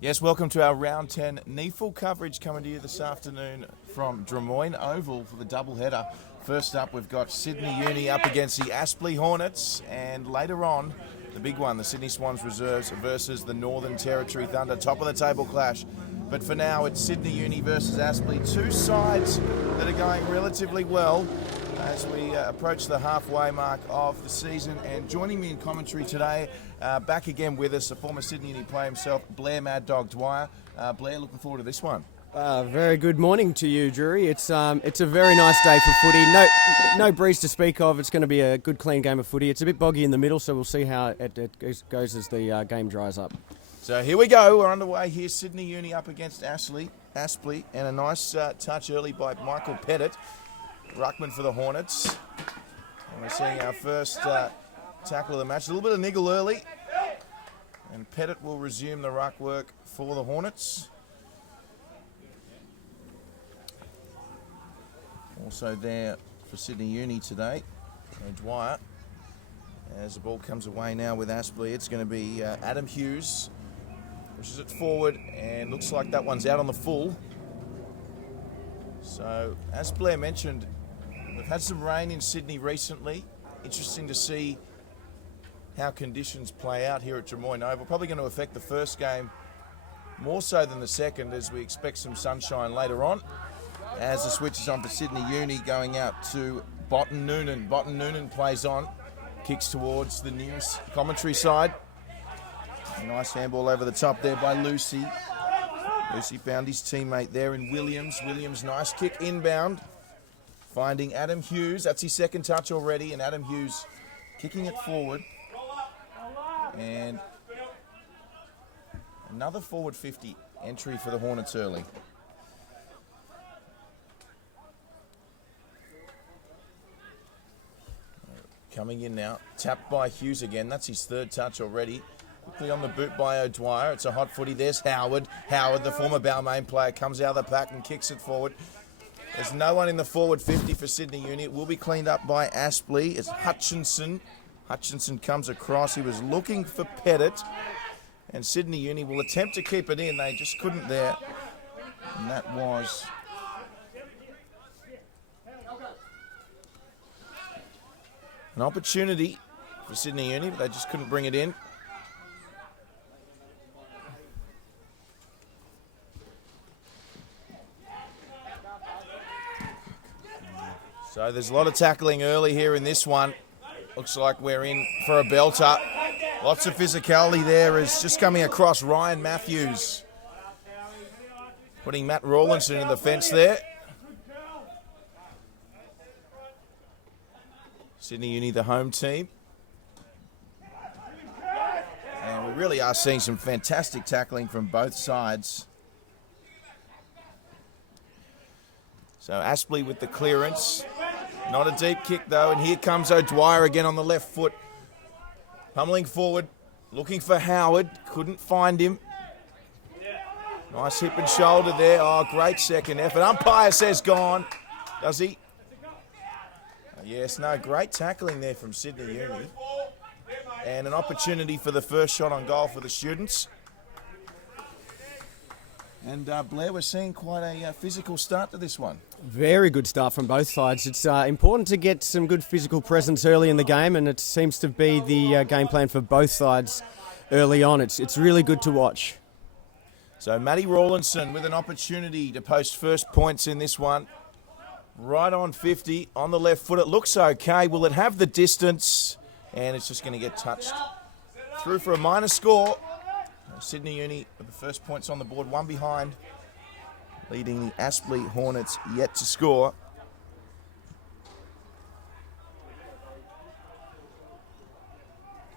Yes, welcome to our Round 10 NEFL coverage coming to you this afternoon from Drummoyne Oval for the doubleheader. First up, we've got Sydney Uni up against the Aspley Hornets, and later on, the big one, the Sydney Swans Reserves versus the Northern Territory Thunder, top of the table clash. But for now, it's Sydney Uni versus Aspley, two sides that are going relatively well as we approach the halfway mark of the season. And joining me in commentary today, back again with us, a former Sydney Uni player himself, Blair Mad Dog Dwyer. Blair, looking forward to this one. Very good morning to you, Drury. It's a very nice day for footy. No breeze to speak of. It's going to be a good, clean game of footy. It's a bit boggy in the middle, so we'll see how it goes as the game dries up. So here we go. We're underway here. Sydney Uni up against Aspley, and a nice touch early by Michael Pettit, ruckman for the Hornets. And we're seeing our first tackle of the match. A little bit of niggle early, and Pettit will resume the ruck work for the Hornets. Also there for Sydney Uni today, Dwyer. As the ball comes away now with Aspley, it's going to be Adam Hughes. Pushes it forward, and looks like that one's out on the full. So, as Blair mentioned, we've had some rain in Sydney recently. Interesting to see how conditions play out here at Drummoyne Oval. Probably going to affect the first game more so than the second, as we expect some sunshine later on. As the switch is on for Sydney Uni, going out to Botten Noonan. Botten Noonan plays on, kicks towards the nearest commentary side. A nice handball over the top there by Lucy. Lucy found his teammate there in Williams. Williams, nice kick inbound, finding Adam Hughes. That's his second touch already, and Adam Hughes kicking it forward. And another forward 50 entry for the Hornets early. Coming in now, tapped by Hughes again. That's his third touch already. Quickly on the boot by O'Dwyer. It's a hot footy. There's Howard. Howard, the former Balmain player, comes out of the pack and kicks it forward. There's no one in the forward 50 for Sydney Uni. It will be cleaned up by Aspley. It's Hutchinson. Hutchinson comes across. He was looking for Pettit. And Sydney Uni will attempt to keep it in. They just couldn't there. And that was an opportunity for Sydney Uni, but they just couldn't bring it in. So there's a lot of tackling early here in this one. Looks like we're in for a belter. Lots of physicality there is just coming across Ryan Matthews. Putting Matt Rawlinson in the fence there. Sydney Uni, the home team. And we really are seeing some fantastic tackling from both sides. So Aspley with the clearance. Not a deep kick though, and here comes O'Dwyer again on the left foot. Pummeling forward, looking for Howard. Couldn't find him. Nice hip and shoulder there. Oh, great second effort. Umpire says gone. Does he? Yes, no, great tackling there from Sydney Uni. And an opportunity for the first shot on goal for the students. And Blair, we're seeing quite a physical start to this one. Very good start from both sides. It's important to get some good physical presence early in the game, and it seems to be the game plan for both sides early on. It's really good to watch. So Matty Rawlinson with an opportunity to post first points in this one. Right on 50 on the left foot. It looks okay. Will it have the distance? And it's just going to get touched through for a minor score. Sydney Uni with the first points on the board, one behind, leading the Aspley Hornets yet to score.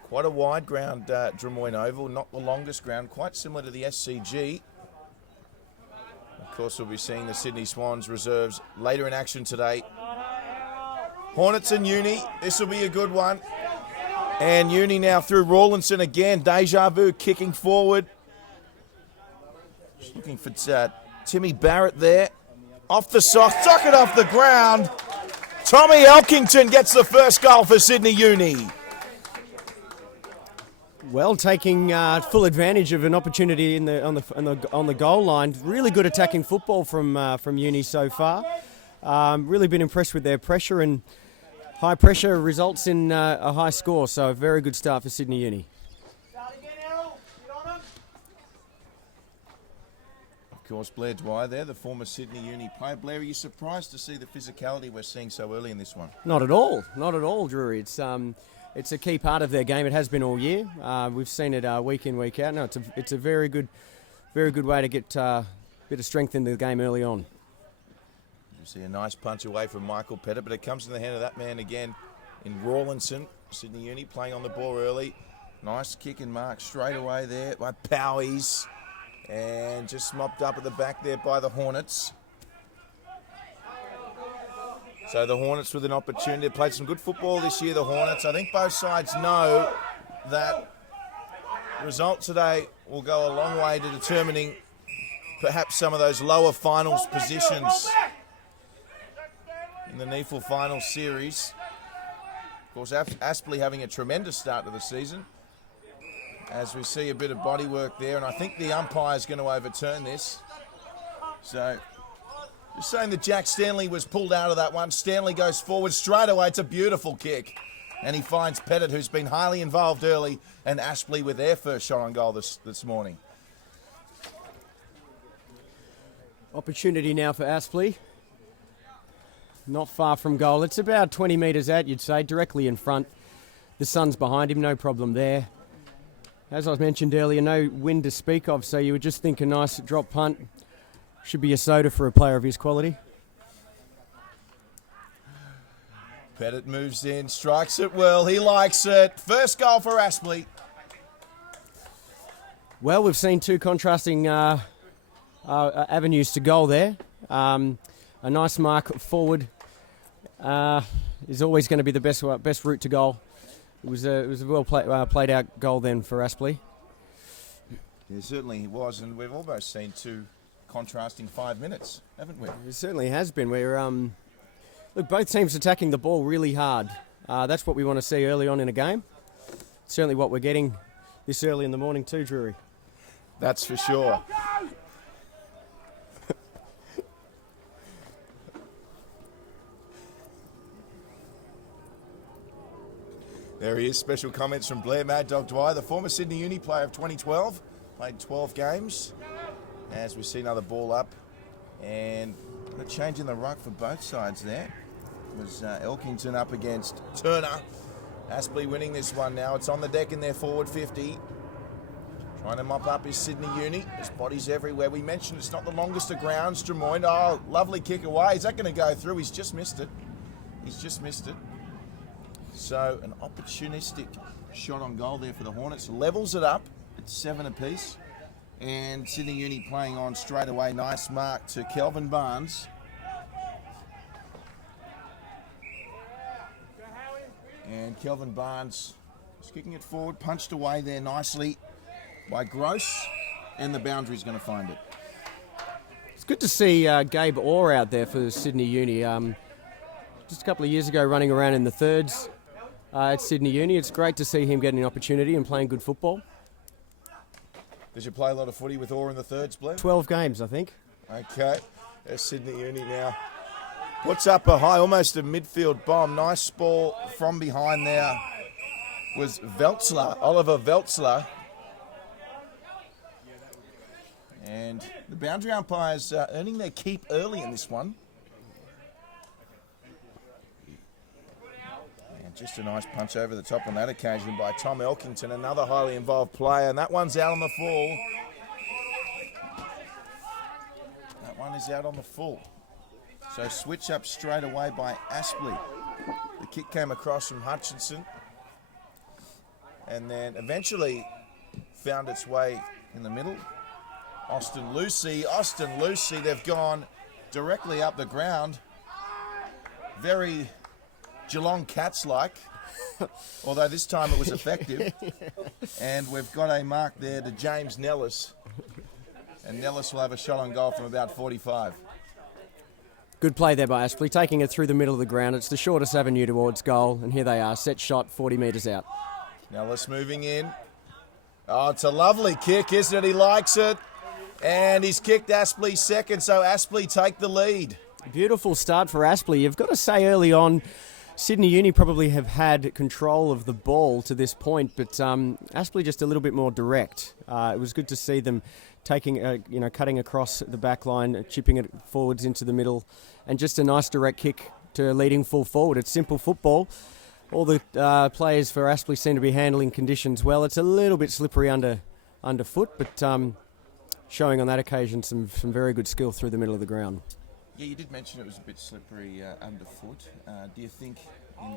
Quite a wide ground, Drummoyne Oval, not the longest ground, quite similar to the SCG. Of course, we'll be seeing the Sydney Swans reserves later in action today. Hornets and Uni, this will be a good one. And Uni now through Rawlinson again. Deja vu kicking forward. Just looking for Timmy Barrett there. Off the socket off the ground. Tommy Elkington gets the first goal for Sydney Uni. Well, taking full advantage of an opportunity on the goal line. Really good attacking football from Uni so far. Really been impressed with their pressure, and high pressure results in a high score. So a very good start for Sydney Uni. Of course, Blair Dwyer there, the former Sydney Uni player. Blair, are you surprised to see the physicality we're seeing so early in this one? Not at all. Not at all, Drury. It's a key part of their game. It has been all year. We've seen it week in, week out. No, it's a very good way to get a bit of strength into the game early on. You see a nice punch away from Michael Pettit, but it comes in the hand of that man again in Rawlinson. Sydney Uni playing on the ball early. Nice kick and mark straight away there by Powies. And just mopped up at the back there by the Hornets. So the Hornets with an opportunity. They've played some good football this year, the Hornets. I think both sides know that the result today will go a long way to determining perhaps some of those lower finals positions in the NEAFL final series. Of course, Aspley having a tremendous start to the season, as we see a bit of body work there, and I think the umpire's going to overturn this. So, just saying that Jack Stanley was pulled out of that one. Stanley goes forward straight away. It's a beautiful kick. And he finds Pettit, who's been highly involved early, and Aspley with their first shot on goal this morning. Opportunity now for Aspley. Not far from goal. It's about 20 metres out, you'd say, directly in front. The sun's behind him, no problem there. As I mentioned earlier, no wind to speak of, so you would just think a nice drop punt should be a soda for a player of his quality. Pettit moves in, strikes it well, he likes it. First goal for Aspley. Well, we've seen two contrasting avenues to goal there. A nice mark forward is always going to be the best route to goal. It was a well played out goal then for Aspley. Yeah, certainly he was, and we've almost seen two contrasting 5 minutes, haven't we? It certainly has been. Look, both teams attacking the ball really hard. That's what we want to see early on in a game. Certainly what we're getting this early in the morning too, Drury. That's for sure. There he is, special comments from Blair Mad Dog Dwyer, the former Sydney Uni player of 2012, played 12 games. As we see another ball up, and a change in the ruck for both sides there. It was Elkington up against Turner. Aspley winning this one now. It's on the deck in their forward 50. Trying to mop up his Sydney Uni. His body's everywhere. We mentioned it's not the longest of grounds, Drummoyne. Oh, lovely kick away. Is that going to go through? He's just missed it. So an opportunistic shot on goal there for the Hornets. Levels it up. It's 7 apiece. And Sydney Uni playing on straight away. Nice mark to Kelvin Barnes. And Kelvin Barnes is kicking it forward. Punched away there nicely by Gross. And the boundary's going to find it. It's good to see Gabe Orr out there for Sydney Uni. Just a couple of years ago running around in the thirds at Sydney Uni. It's great to see him getting an opportunity and playing good football. Did you play a lot of footy with Orr in the thirds, Blair? 12 games, I think. Okay. There's Sydney Uni now. Puts up a high, almost a midfield bomb. Nice ball from behind there was Oliver Veltzler. And the boundary umpires earning their keep early in this one. Just a nice punch over the top on that occasion by Tom Elkington, another highly involved player, and that one's out on the full. That one is out on the full. So switch up straight away by Aspley. The kick came across from Hutchinson, and then eventually found its way in the middle. Austin Lucy, they've gone directly up the ground. Very Geelong Cats-like, although this time it was effective. And we've got a mark there to James Nellis. And Nellis will have a shot on goal from about 45. Good play there by Aspley, taking it through the middle of the ground. It's the shortest avenue towards goal, and here they are, set shot 40 metres out. Nellis moving in. Oh, it's a lovely kick, isn't it? He likes it. And he's kicked Aspley second, so Aspley take the lead. Beautiful start for Aspley. You've got to say early on, Sydney Uni probably have had control of the ball to this point, but Aspley just a little bit more direct. It was good to see them taking, cutting across the back line, chipping it forwards into the middle, and just a nice direct kick to leading full forward. It's simple football. All the players for Aspley seem to be handling conditions well. It's a little bit slippery underfoot, but showing on that occasion some very good skill through the middle of the ground. Yeah, you did mention it was a bit slippery underfoot. Do you think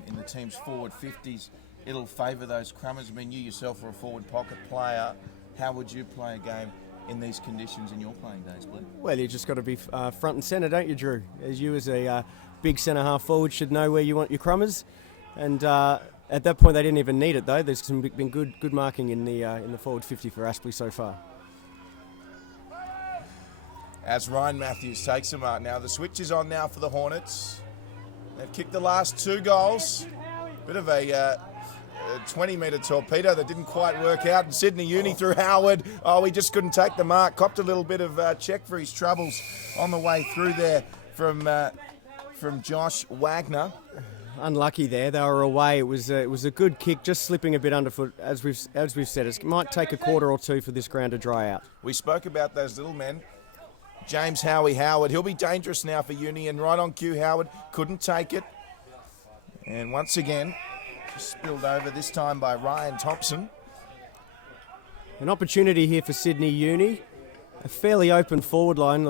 in the team's forward 50s it'll favour those crummers? I mean, you yourself are a forward pocket player. How would you play a game in these conditions in your playing days, Blair? Well, you just got to be front and centre, don't you, Drew? As you as a big centre-half forward should know where you want your crummers. And at that point they didn't even need it, though. There's been good marking in the forward 50 for Aspley so far. As Ryan Matthews takes a mark. Now the switch is on now for the Hornets. They've kicked the last 2 goals. Bit of a 20-metre torpedo that didn't quite work out. And Sydney Uni through Howard. Oh, he just couldn't take the mark. Copped a little bit of check for his troubles on the way through there from Josh Wagner. Unlucky there. They were away. It was a good kick, just slipping a bit underfoot. As we've said, it might take a quarter or two for this ground to dry out. We spoke about those little men. James Howard, he'll be dangerous now for Uni, and right on cue, Howard couldn't take it. And once again, spilled over, this time by Ryan Thompson. An opportunity here for Sydney Uni. A fairly open forward line,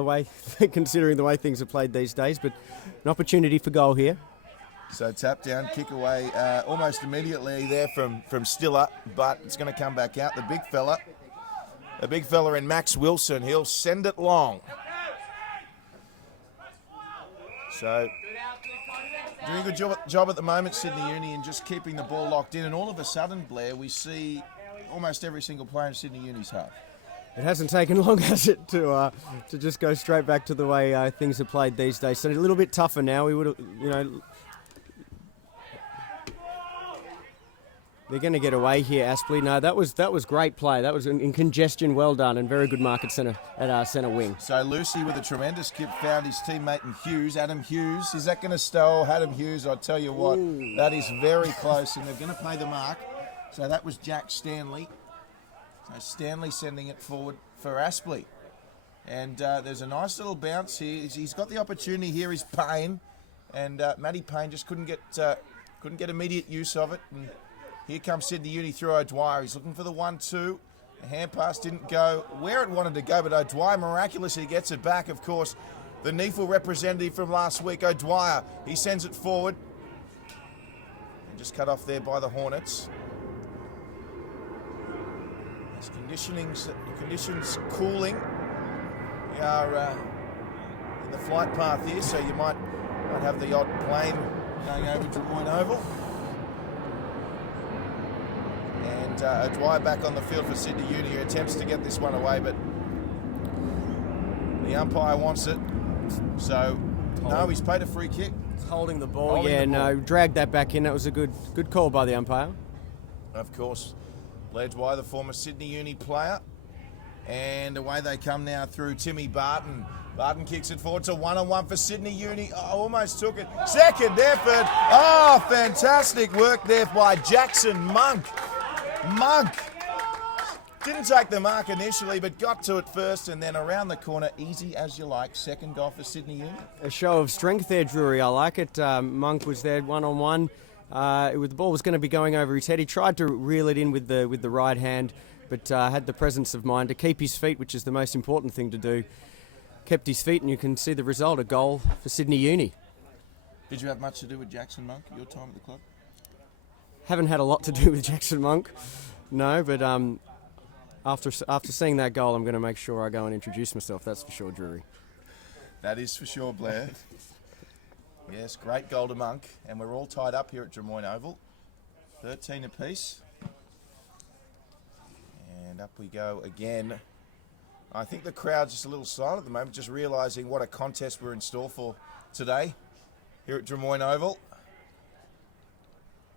considering the way things are played these days, but an opportunity for goal here. So tap down, kick away almost immediately there from Stiller, but it's going to come back out. The big fella in Max Wilson, he'll send it long. So, doing a good job at the moment, Sydney Uni, in just keeping the ball locked in. And all of a sudden, Blair, we see almost every single player in Sydney Uni's half. It hasn't taken long, has it, to just go straight back to the way things are played these days. So a little bit tougher now. We would have, they're going to get away here, Aspley. No, that was great play. That was in congestion, well done, and very good mark at centre wing. So Lucy with a tremendous skip found his teammate in Hughes, Adam Hughes. Is that going to stall Adam Hughes? I'll tell you what, that is very close, and they're going to pay the mark. So that was Jack Stanley. So Stanley sending it forward for Aspley. And there's a nice little bounce here. He's got the opportunity here, is Payne. And Matty Payne just couldn't get immediate use of it. And here comes Sydney Uni through O'Dwyer. He's looking for the 1-2. The hand pass didn't go where it wanted to go, but O'Dwyer miraculously gets it back. Of course, the NEFL representative from last week, O'Dwyer, he sends it forward. And just cut off there by the Hornets. As conditions cooling. We are in the flight path here, so you might have the odd plane going over Drummoyne Oval. And O'Dwyer back on the field for Sydney Uni, who attempts to get this one away, but the umpire wants it. So, no, he's paid a free kick. Holding the ball, dragged that back in. That was a good call by the umpire. Of course, Blair Dwyer, the former Sydney Uni player. And away they come now through Timmy Barton. Barton kicks it forward. It's a one-on-one for Sydney Uni. Oh, almost took it. Second effort. Oh, fantastic work there by Jackson Monk. Didn't take the mark initially, but got to it first, and then around the corner, easy as you like. Second goal for Sydney Uni. A show of strength there, Drury. I like it. Monk was there one-on-one. The ball was going to be going over his head. He tried to reel it in with the right hand, but had the presence of mind to keep his feet, which is the most important thing to do. Kept his feet, and you can see the result, a goal for Sydney Uni. Did you have much to do with Jackson Monk at your time at the club? Haven't had a lot to do with Jackson Monk, no, but after seeing that goal, I'm going to make sure I go and introduce myself, that's for sure, Drury. That is for sure, Blair. Yes, great goal to Monk, and we're all tied up here at Drummoyne Oval. 13 apiece. And up we go again. I think the crowd's just a little silent at the moment, just realising what a contest we're in store for today here at Drummoyne Oval.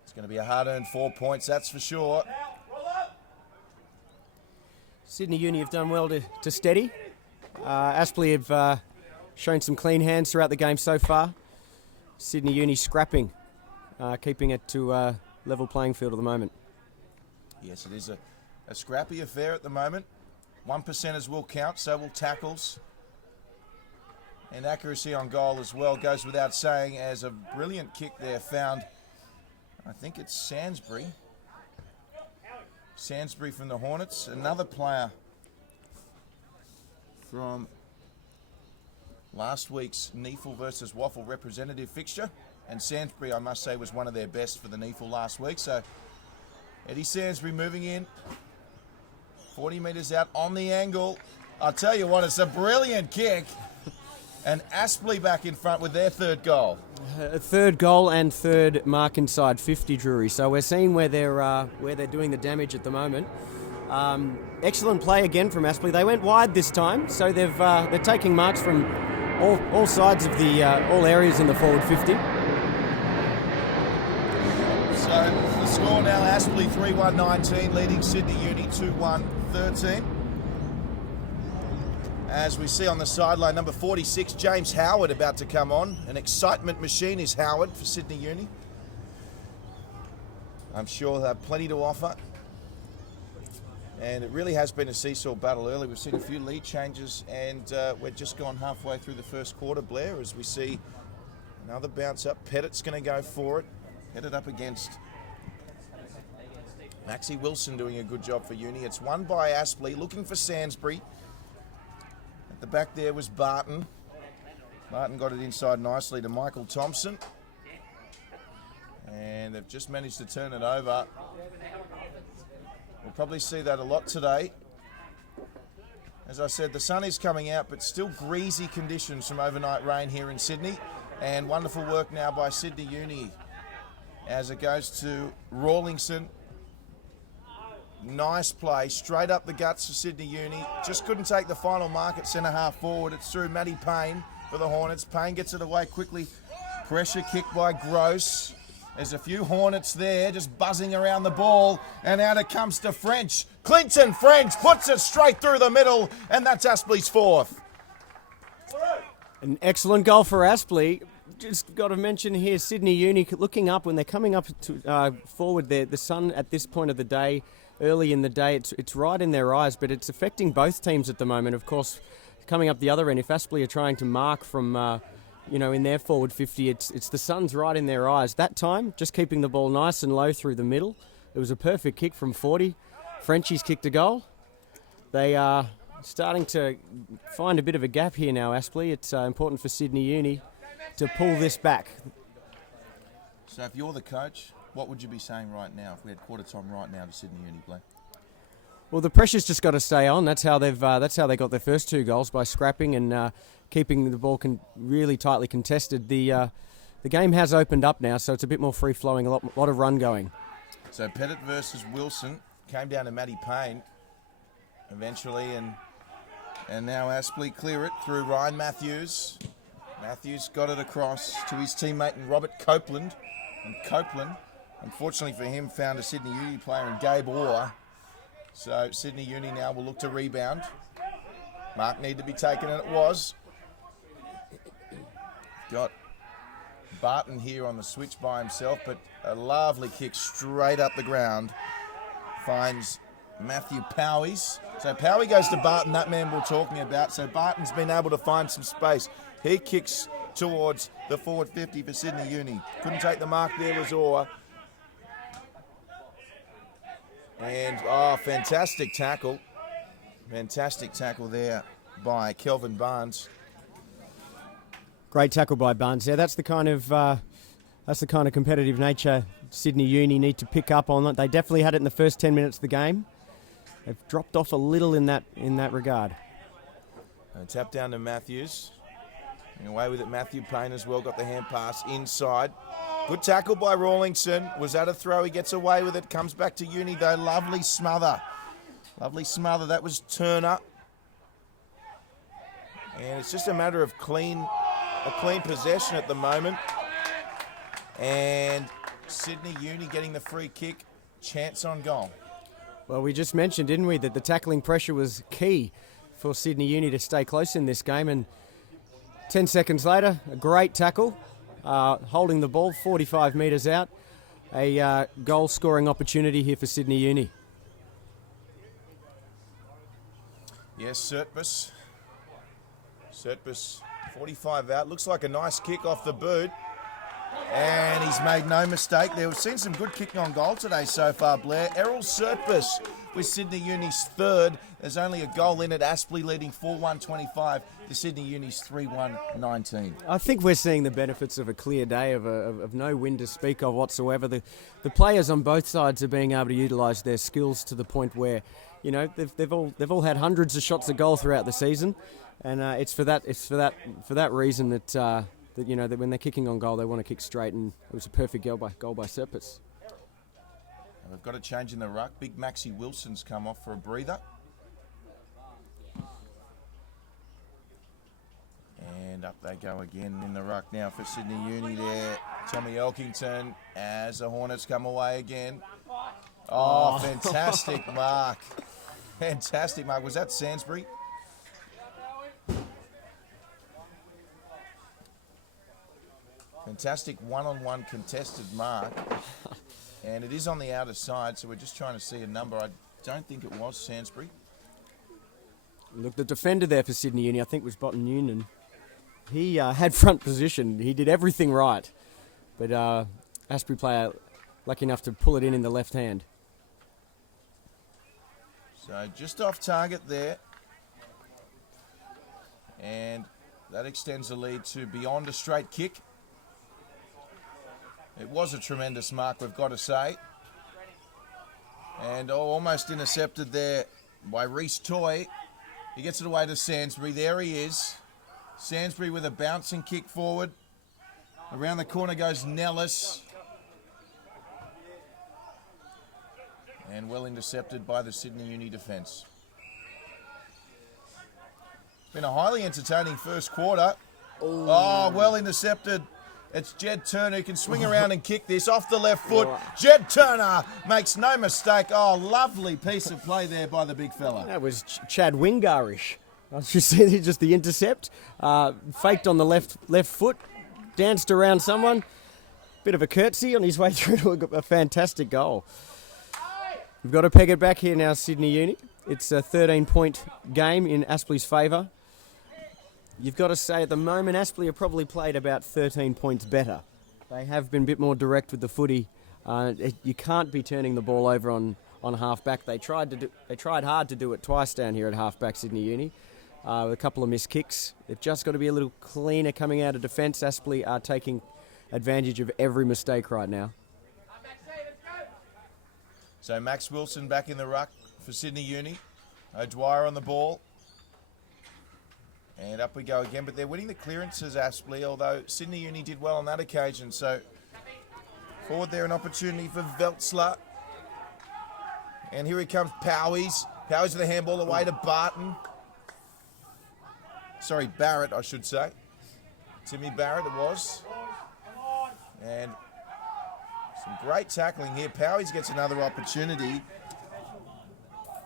It's going to be a hard-earned 4 points, that's for sure. Sydney Uni have done well to steady. Aspley have shown some clean hands throughout the game so far. Sydney Uni scrapping, keeping it to level playing field at the moment. Yes, it is a scrappy affair at the moment. 1%ers will count, so will tackles. And accuracy on goal as well goes without saying, as a brilliant kick there found, I think it's Sainsbury. Sainsbury from the Hornets, another player from last week's Neefle versus Waffle representative fixture. And Sainsbury, I must say, was one of their best for the Neefle last week. So Eddie Sainsbury moving in. 40 metres out on the angle. I'll tell you what, it's a brilliant kick. And Aspley back in front with their third goal. A third goal and third mark inside 50, Drury. So we're seeing where they're doing the damage at the moment. Excellent play again from Aspley. They went wide this time, so they're taking marks from all sides of the all areas in the forward 50. So the score now: Aspley 3-1-19, leading Sydney Uni 2-1-13. As we see on the sideline, number 46, James Howard, about to come on. An excitement machine is Howard for Sydney Uni. I'm sure they'll have plenty to offer. And it really has been a seesaw battle early. We've seen a few lead changes, and we're just gone halfway through the first quarter, Blair, as we see another bounce up. Pettit's going to go for it. Headed up against Maxie Wilson, doing a good job for Uni. It's won by Aspley, looking for Sainsbury. The back there was Barton. Barton got it inside nicely to Michael Thompson. And they've just managed to turn it over. We'll probably see that a lot today. As I said, the sun is coming out, but still greasy conditions from overnight rain here in Sydney. And wonderful work now by Sydney Uni as it goes to Rawlingson. Nice play, straight up the guts for Sydney Uni. Just couldn't take the final mark at centre half forward. It's through Matty Payne for the Hornets. Payne gets it away quickly. Pressure kick by Gross. There's a few Hornets there just buzzing around the ball. And out it comes to French. Clinton French puts it straight through the middle. And that's Aspley's fourth. An excellent goal for Aspley. Just got to mention here, Sydney Uni looking up when they're coming up to, forward there. The sun at this point of the day, early in the day, it's right in their eyes, but it's affecting both teams at the moment. Of course, coming up the other end, if Aspley are trying to mark from, in their forward 50, it's the sun's right in their eyes. That time, just keeping the ball nice and low through the middle. It was a perfect kick from 40. Frenchie's kicked a goal. They are starting to find a bit of a gap here now, Aspley. It's important for Sydney Uni to pull this back. So if you're the coach, what would you be saying right now if we had quarter time right now to Sydney Uni, Blair? Well, the pressure's just got to stay on. That's how they got their first two goals, by scrapping and keeping the ball really tightly contested. The game has opened up now, so it's a bit more free flowing, a lot of run going. So Pettit versus Wilson came down to Matty Payne eventually, and now Aspley clear it through Ryan Matthews. Matthews got it across to his teammate in Robert Copeland, and Copeland, unfortunately for him, found a Sydney Uni player in Gabe Orr. So Sydney Uni now will look to rebound. Mark needed to be taken, and it was. Got Barton here on the switch by himself, but a lovely kick straight up the ground. Finds Matthew Powies. So Powie goes to Barton, that man we're talking about. So Barton's been able to find some space. He kicks towards the forward 50 for Sydney Uni. Couldn't take the mark there, was Orr. And, fantastic tackle. Fantastic tackle there by Kelvin Barnes. Great tackle by Barnes. Yeah, that's the kind of competitive nature Sydney Uni need to pick up on. They definitely had it in the first 10 minutes of the game. They've dropped off a little in that regard. Tap down to Matthews. And away with it, Matthew Payne as well, got the hand pass inside. Good tackle by Rawlingson. Was that a throw? He gets away with it. Comes back to Uni though. Lovely smother. Lovely smother. That was Turner. And it's just a matter of a clean possession at the moment. And Sydney Uni getting the free kick. Chance on goal. Well, we just mentioned, didn't we, that the tackling pressure was key for Sydney Uni to stay close in this game. And 10 seconds later, a great tackle, holding the ball 45 metres out. A goal-scoring opportunity here for Sydney Uni. Yes, Surtbus, 45 out. Looks like a nice kick off the boot. And he's made no mistake there. We've seen some good kicking on goal today so far, Blair. Errol Surtbus with Sydney Uni's third. There's only a goal in at Aspley, leading 4-1-25 to Sydney Uni's 3-1-19. I think we're seeing the benefits of a clear day, of no wind to speak of whatsoever. The players on both sides are being able to utilise their skills to the point where, you know, they've all had hundreds of shots at goal throughout the season, and it's for that reason that you know, that when they're kicking on goal, they want to kick straight, and it was a perfect goal by Surtbus. We've got a change in the ruck. Big Maxie Wilson's come off for a breather. And up they go again in the ruck now for Sydney Uni there. Tommy Elkington as the Hornets come away again. Oh, fantastic mark. Fantastic mark. Was that Sainsbury? Fantastic one-on-one contested mark. And it is on the outer side, so we're just trying to see a number. I don't think it was Sainsbury. Look, the defender there for Sydney Uni, I think, was Botten Noonan. He had front position. He did everything right. But Asprey player lucky enough to pull it in the left hand. So just off target there. And that extends the lead to beyond a straight kick. It was a tremendous mark, we've got to say. And almost intercepted there by Reece Toy. He gets it away to Sainsbury. There he is. Sainsbury with a bouncing kick forward. Around the corner goes Nellis. And well intercepted by the Sydney Uni defence. It's been a highly entertaining first quarter. Oh, well intercepted. It's Jed Turner who can swing around and kick this off the left foot. Jed Turner makes no mistake. Oh, lovely piece of play there by the big fella. That was Chad Wingarish. I just see just the intercept. Faked on the left foot. Danced around someone. Bit of a curtsy on his way through to a fantastic goal. We've got to peg it back here now, Sydney Uni. It's a 13-point game in Aspley's favour. You've got to say at the moment Aspley have probably played about 13 points better. They have been a bit more direct with the footy. You can't be turning the ball over on half-back. They tried hard to do it twice down here at half-back, Sydney Uni, with a couple of missed kicks. They've just got to be a little cleaner coming out of defence. Aspley are taking advantage of every mistake right now. So Max Wilson back in the ruck for Sydney Uni. O'Dwyer on the ball. And up we go again, but they're winning the clearances, Aspley, although Sydney Uni did well on that occasion. So forward there, an opportunity for Veltzler. And here he comes, Powies. Powies with the handball away to Barton. Sorry, Barrett, I should say. Timmy Barrett it was. And some great tackling here. Powies gets another opportunity.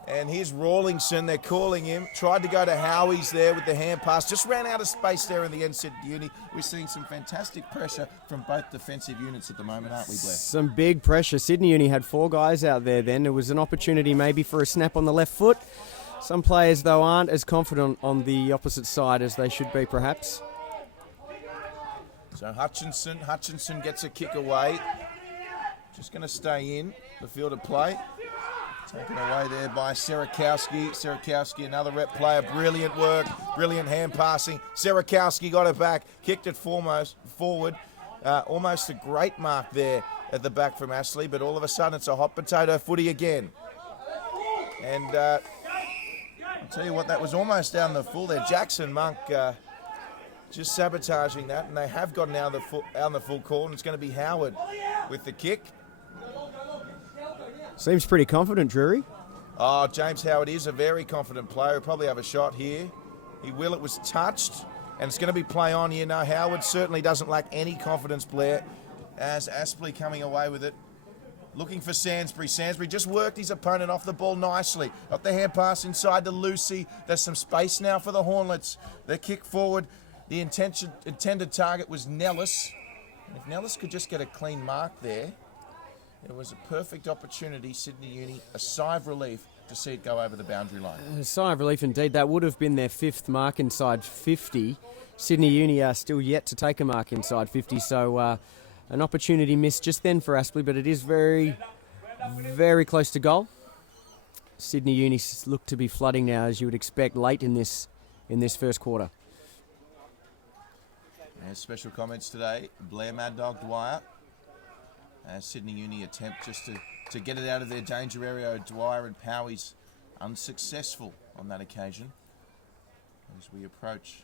And here's Rawlingson, they're calling him. Tried to go to Howies there with the hand pass. Just ran out of space there in the end, Sydney Uni. We're seeing some fantastic pressure from both defensive units at the moment, aren't we, Blair? Some big pressure. Sydney Uni had 4 guys out there then. There was an opportunity maybe for a snap on the left foot. Some players, though, aren't as confident on the opposite side as they should be, perhaps. So Hutchinson gets a kick away. Just going to stay in the field of play. Taken away there by Serakowski. Serakowski, another rep player. Brilliant work. Brilliant hand passing. Serakowski got it back. Kicked it forward. Almost a great mark there at the back from Ashley, but all of a sudden it's a hot potato footy again. And I'll tell you what, that was almost down the full there. Jackson Monk just sabotaging that, and they have gotten out on the full call, and it's going to be Howard with the kick. Seems pretty confident, Drury. Oh, James Howard is a very confident player. He'll probably have a shot here. He will. It was touched, and it's going to be play on here. No, Howard certainly doesn't lack any confidence, Blair, as Aspley coming away with it. Looking for Sainsbury. Sainsbury just worked his opponent off the ball nicely. Got the hand pass inside to Lucy. There's some space now for the Hornets. They kick forward. The intended target was Nellis. And if Nellis could just get a clean mark there, it was a perfect opportunity. Sydney Uni, a sigh of relief to see it go over the boundary line. A sigh of relief indeed. That would have been their 5th mark inside 50. Sydney Uni are still yet to take a mark inside 50, so an opportunity missed just then for Aspley, but it is very, very close to goal. Sydney Uni look to be flooding now, as you would expect, late in this first quarter. There's special comments today. Blair Mad Dog Dwyer. As Sydney Uni attempt just to get it out of their danger area. Dwyer and Powys unsuccessful on that occasion. As we approach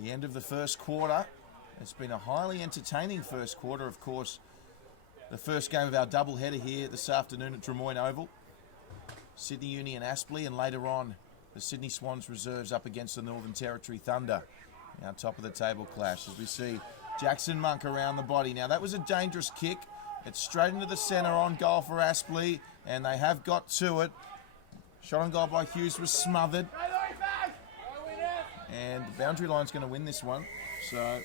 the end of the first quarter. It's been a highly entertaining first quarter, of course. The first game of our doubleheader here this afternoon at Drummoyne Oval. Sydney Uni and Aspley, and later on the Sydney Swans reserves up against the Northern Territory Thunder. Now top of the table clash as we see Jackson Monk around the body. Now that was a dangerous kick. It's straight into the centre, on goal for Aspley, and they have got to it. Shot on goal by Hughes was smothered. And the boundary line's going to win this one. So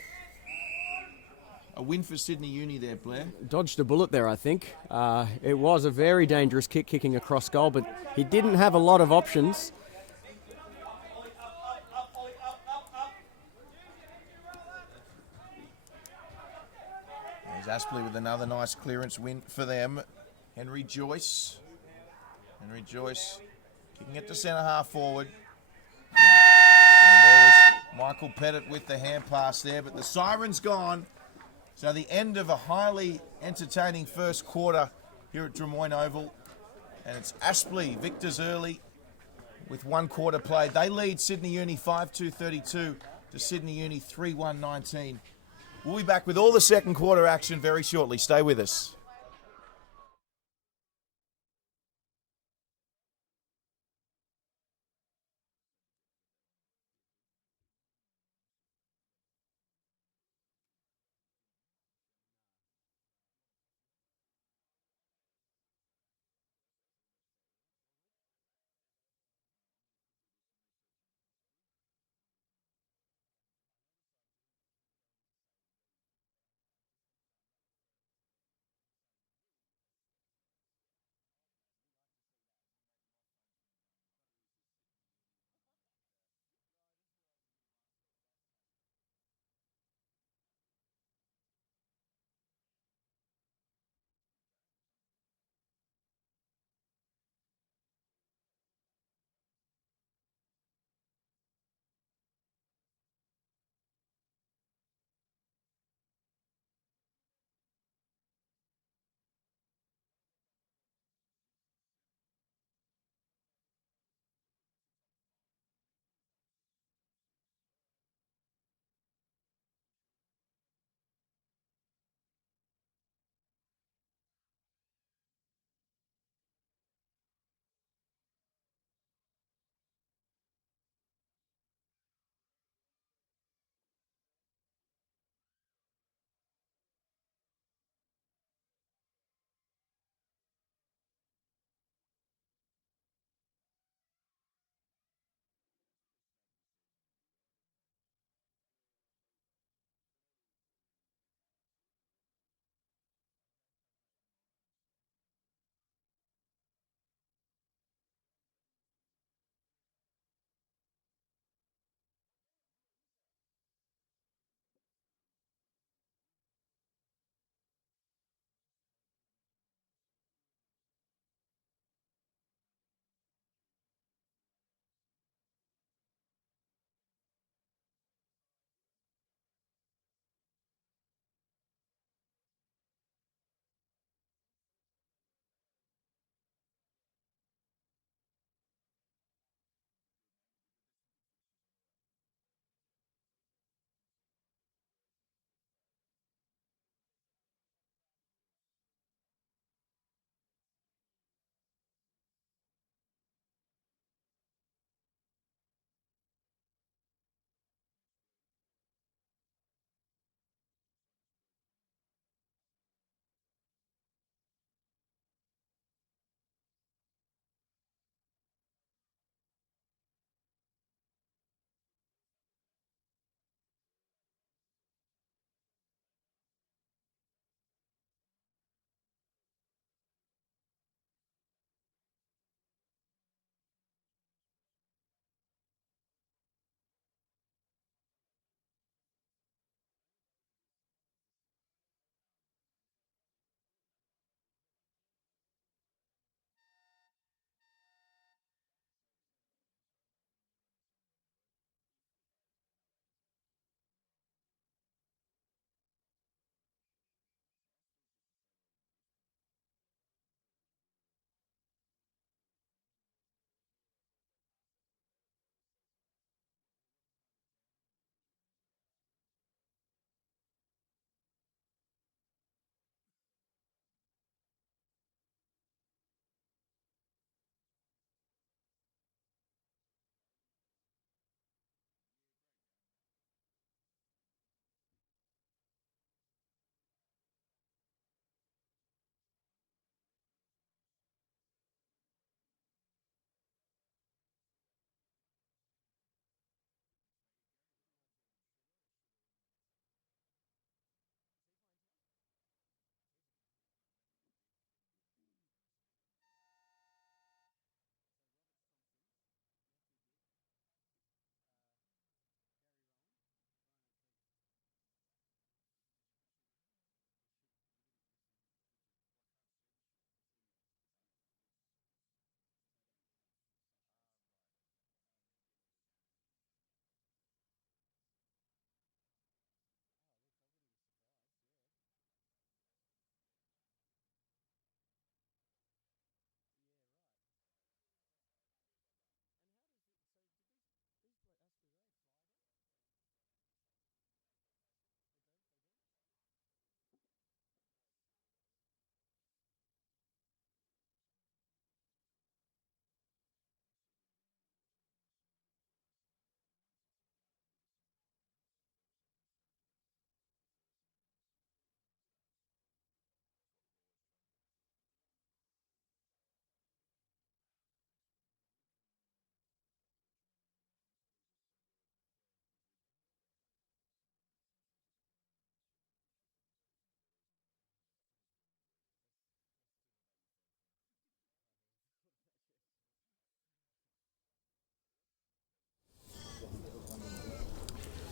a win for Sydney Uni there, Blair. Dodged a bullet there, I think. It was a very dangerous kick, kicking across goal, but he didn't have a lot of options. There's Aspley with another nice clearance win for them. Henry Joyce kicking it to centre half forward. And there was Michael Pettit with the hand pass there, but the siren's gone. So the end of a highly entertaining first quarter here at Drummoyne Oval. And it's Aspley, victors early with 1 quarter played. They lead Sydney Uni 5-2-32 to Sydney Uni 3-1-19. We'll be back with all the second quarter action very shortly. Stay with us.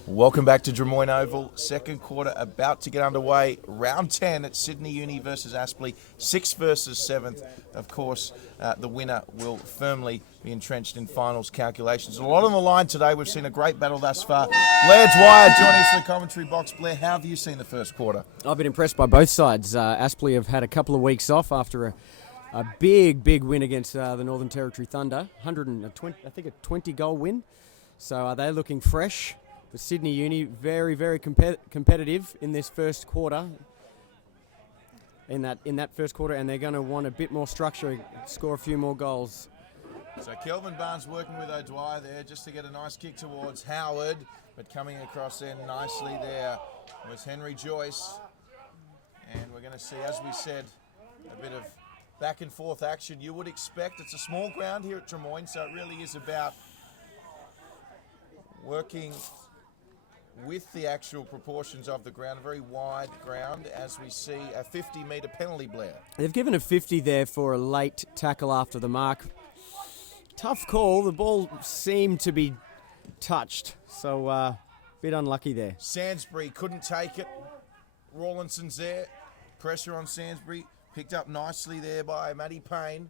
Welcome back to Drummoyne Oval. Second quarter about to get underway. Round 10 at Sydney Uni versus Aspley. 6th versus 7th. Of course, the winner will firmly be entrenched in finals calculations. A lot on the line today. We've seen a great battle thus far. Blair Dwyer joining us in the commentary box. Blair, how have you seen the first quarter? I've been impressed by both sides. Aspley have had a couple of weeks off after a big win against the Northern Territory Thunder. 120, I think a 20-goal win. So they're looking fresh. For Sydney Uni, very competitive in this first quarter. In that first quarter, and they're going to want a bit more structure, score a few more goals. So Kelvin Barnes working with O'Dwyer there just to get a nice kick towards Howard, but coming across in nicely there was Henry Joyce. And we're going to see, as we said, a bit of back and forth action. You would expect it's a small ground here at Drummoyne, so it really is about working with the actual proportions of the ground, a very wide ground, as we see a 50-metre penalty, Blair. They've given a 50 there for a late tackle after the mark. Tough call. The ball seemed to be touched, so a bit unlucky there. Sainsbury couldn't take it. Rawlinson's there. Pressure on Sainsbury. Picked up nicely there by Matty Payne.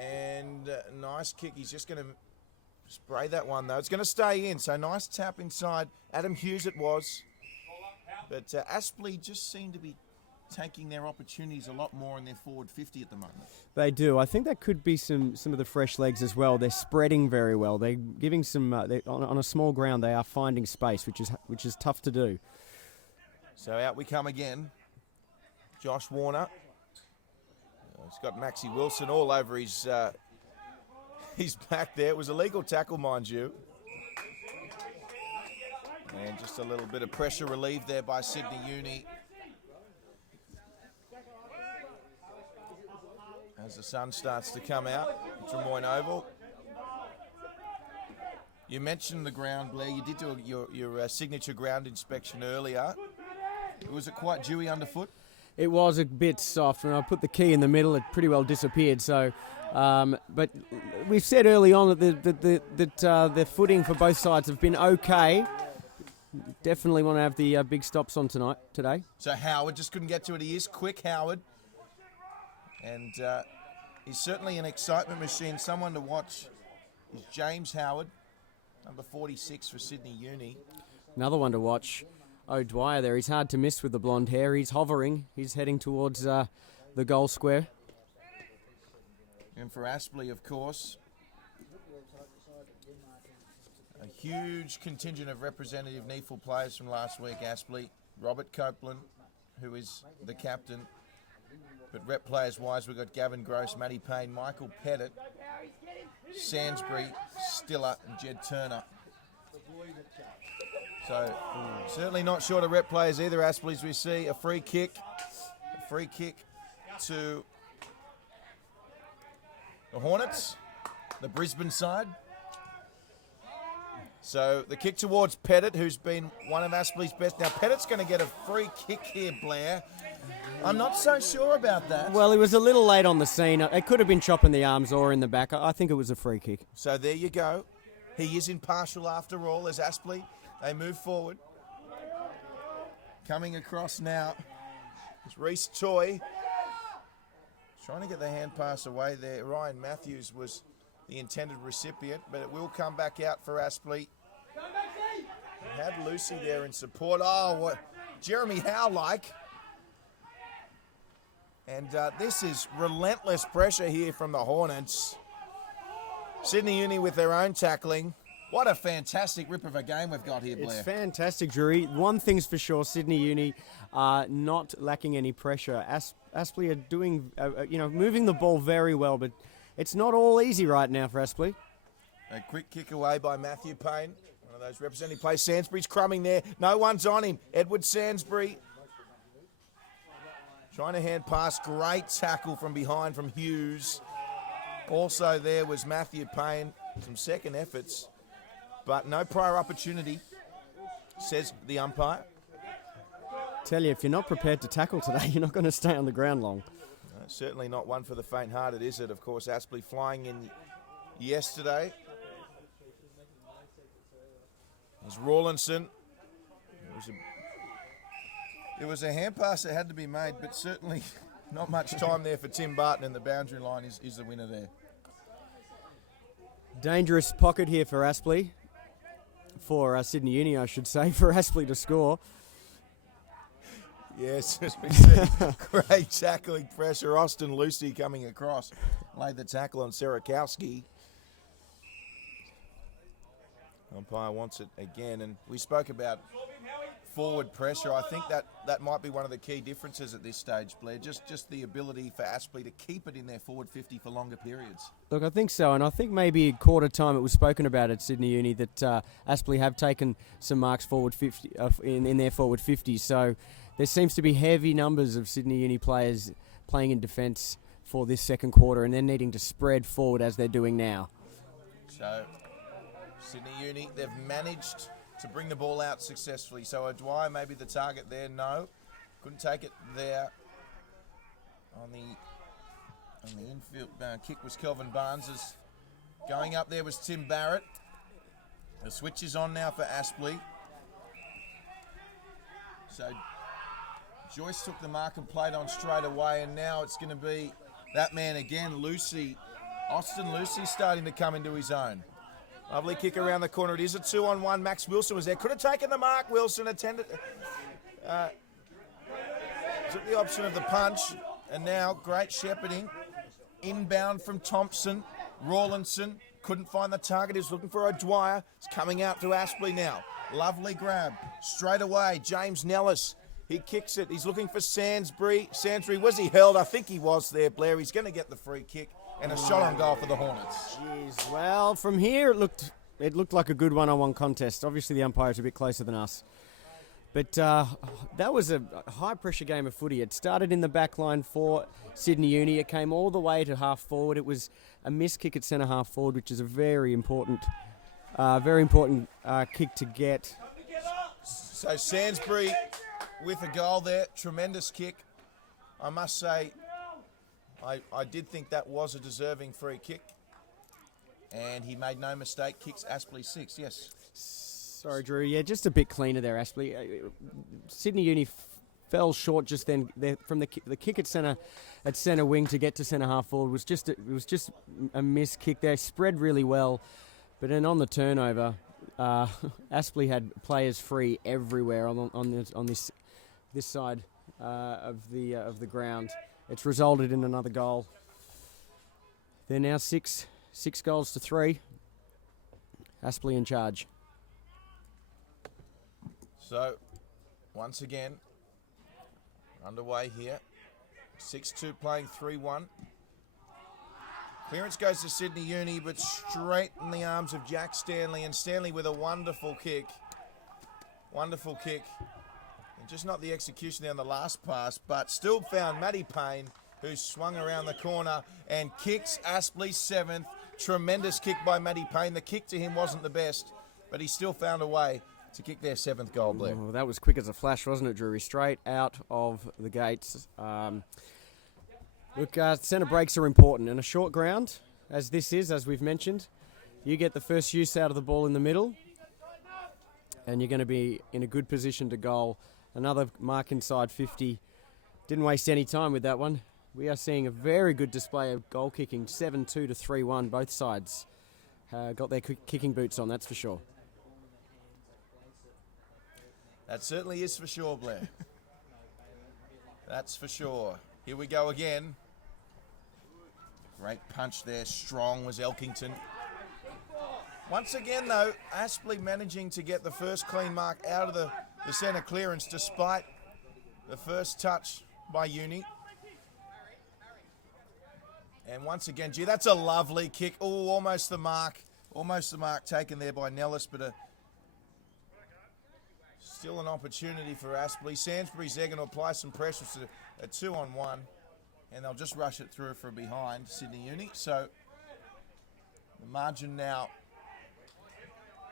And nice kick. He's just going to spray that one, though. It's going to stay in, so nice tap inside. Adam Hughes it was. But Aspley just seem to be taking their opportunities a lot more in their forward 50 at the moment. They do. I think that could be some of the fresh legs as well. They're spreading very well. They're giving some, on a small ground, they are finding space, which is tough to do. So out we come again. Josh Warner. He's got Maxie Wilson all over his back there. It was a legal tackle, mind you. And just a little bit of pressure relieved there by Sydney Uni. As the sun starts to come out, Drummoyne Oval. You mentioned the ground, Blair. You did do your signature ground inspection earlier. Was it quite dewy underfoot? It was a bit soft. When I put the key in the middle, it pretty well disappeared. So, but we've said early on that the footing for both sides have been okay. Definitely want to have the big stops on today. So Howard just couldn't get to it. He is quick, Howard. And he's certainly an excitement machine. Someone to watch is James Howard, number 46 for Sydney Uni. Another one to watch, O'Dwyer there. He's hard to miss with the blonde hair. He's hovering. He's heading towards the goal square. And for Aspley, of course, a huge contingent of representative NEFL players from last week, Aspley. Robert Copeland, who is the captain. But rep players-wise, we've got Gavin Gross, Matty Payne, Michael Pettit, Sainsbury, Stiller, and Jed Turner. So, certainly not short of rep players either, Aspley, as we see a free kick to the Hornets, the Brisbane side. So, the kick towards Pettit, who's been one of Aspley's best. Now, Pettit's going to get a free kick here, Blair. I'm not so sure about that. Well, he was a little late on the scene. It could have been chopping the arms or in the back. I think it was a free kick. So there you go. He is impartial after all, as Aspley. They move forward. Coming across now is Reece Toy. Trying to get the hand pass away there. Ryan Matthews was the intended recipient, but it will come back out for Aspley. Had Lucy there in support. Oh, what Jeremy Howe like. And this is relentless pressure here from the Hornets. Sydney Uni with their own tackling. What a fantastic rip of a game we've got here, Blair. It's fantastic, Drury. One thing's for sure, Sydney Uni are not lacking any pressure. Aspley are doing, moving the ball very well, but it's not all easy right now for Aspley. A quick kick away by Matthew Payne. One of those representing plays. Sainsbury's crumbing there. No one's on him. Edward Sainsbury trying to hand pass. Great tackle from behind from Hughes. Also there was Matthew Payne. Some second efforts, but no prior opportunity, says the umpire. Tell you, if you're not prepared to tackle today, you're not going to stay on the ground long. Certainly not one for the faint-hearted, is it? Of course, Aspley flying in yesterday. There's Rawlinson. It was a hand pass that had to be made, but certainly not much time there for Tim Barton, and the boundary line is the winner there. Dangerous pocket here for Aspley. For Sydney Uni, I should say, for Aspley to score. Yes, as we said, great tackling pressure. Austin Lucy coming across. Laid the tackle on Serakowski. Umpire wants it again, and we spoke about forward pressure. I think that might be one of the key differences at this stage, Blair. Just the ability for Aspley to keep it in their forward 50 for longer periods. Look, I think so, and I think maybe at quarter time it was spoken about at Sydney Uni that Aspley have taken some marks forward 50 in their forward 50. So there seems to be heavy numbers of Sydney Uni players playing in defence for this second quarter, and they're needing to spread forward as they're doing now. So Sydney Uni, they've managed to bring the ball out successfully. So O'Dwyer maybe the target there. No, couldn't take it there. On the infield kick was Kelvin Barnes. Going up there was Tim Barrett. The switch is on now for Aspley. So Joyce took the mark and played on straight away, and now it's going to be that man again, Lucy. Austin Lucy starting to come into his own. Lovely kick around the corner. It is a 2-on-1. Max Wilson was there. Could have taken the mark. Wilson attended. Took the option of the punch. And now great shepherding. Inbound from Thompson. Rawlinson couldn't find the target. He was looking for O'Dwyer. It's coming out to Aspley now. Lovely grab. Straight away, James Nellis. He kicks it. He's looking for Sansbury. Sansbury, was he held? I think he was there, Blair. He's going to get the free kick. And a shot on goal for the Hornets. Jeez, well, from here it looked like a good one-on-one contest. Obviously, the umpire's a bit closer than us. But that was a high-pressure game of footy. It started in the back line for Sydney Uni. It came all the way to half-forward. It was a missed kick at centre half-forward, which is a very important kick to get. So Sansbury with a goal there. Tremendous kick. I must say, I did think that was a deserving free kick. And he made no mistake. Kicks Aspley 6, yes. Sorry, Drew. Yeah, just a bit cleaner there, Aspley. Sydney Uni fell short just then. From the kick at centre wing to get to centre half forward was just a missed kick there. Spread really well, but then on the turnover, Aspley had players free everywhere on this side of the ground. It's resulted in another goal. They're now 6 goals to 3. Aspley in charge. So, once again, underway here. 6-2 playing 3-1. Clearance goes to Sydney Uni, but straight in the arms of Jack Stanley. And Stanley with a wonderful kick. Wonderful kick. And just not the execution there on the last pass, but still found Matty Payne, who swung around the corner and kicks Aspley's 7th. Tremendous kick by Matty Payne. The kick to him wasn't the best, but he still found a way to kick their 7th goal, Blair. Oh, that was quick as a flash, wasn't it, Drury? Straight out of the gates. Look, centre breaks are important. And a short ground, as this is, as we've mentioned, you get the first use out of the ball in the middle, and you're going to be in a good position to goal. Another mark inside 50. Didn't waste any time with that one. We are seeing a very good display of goal kicking, 7-2 to 3-1, both sides. Got their kicking boots on, that's for sure. That certainly is for sure, Blair. That's for sure. Here we go again. Great punch there. Strong was Elkington. Once again, though, Aspley managing to get the first clean mark out of the centre clearance despite the first touch by Uni. And once again, gee, that's a lovely kick. Oh, almost the mark. Almost the mark taken there by Nellis, but still an opportunity for Aspley. Sansbury's there going to apply some pressure to a 2-on-1, and they'll just rush it through from behind Sydney Uni. So the margin now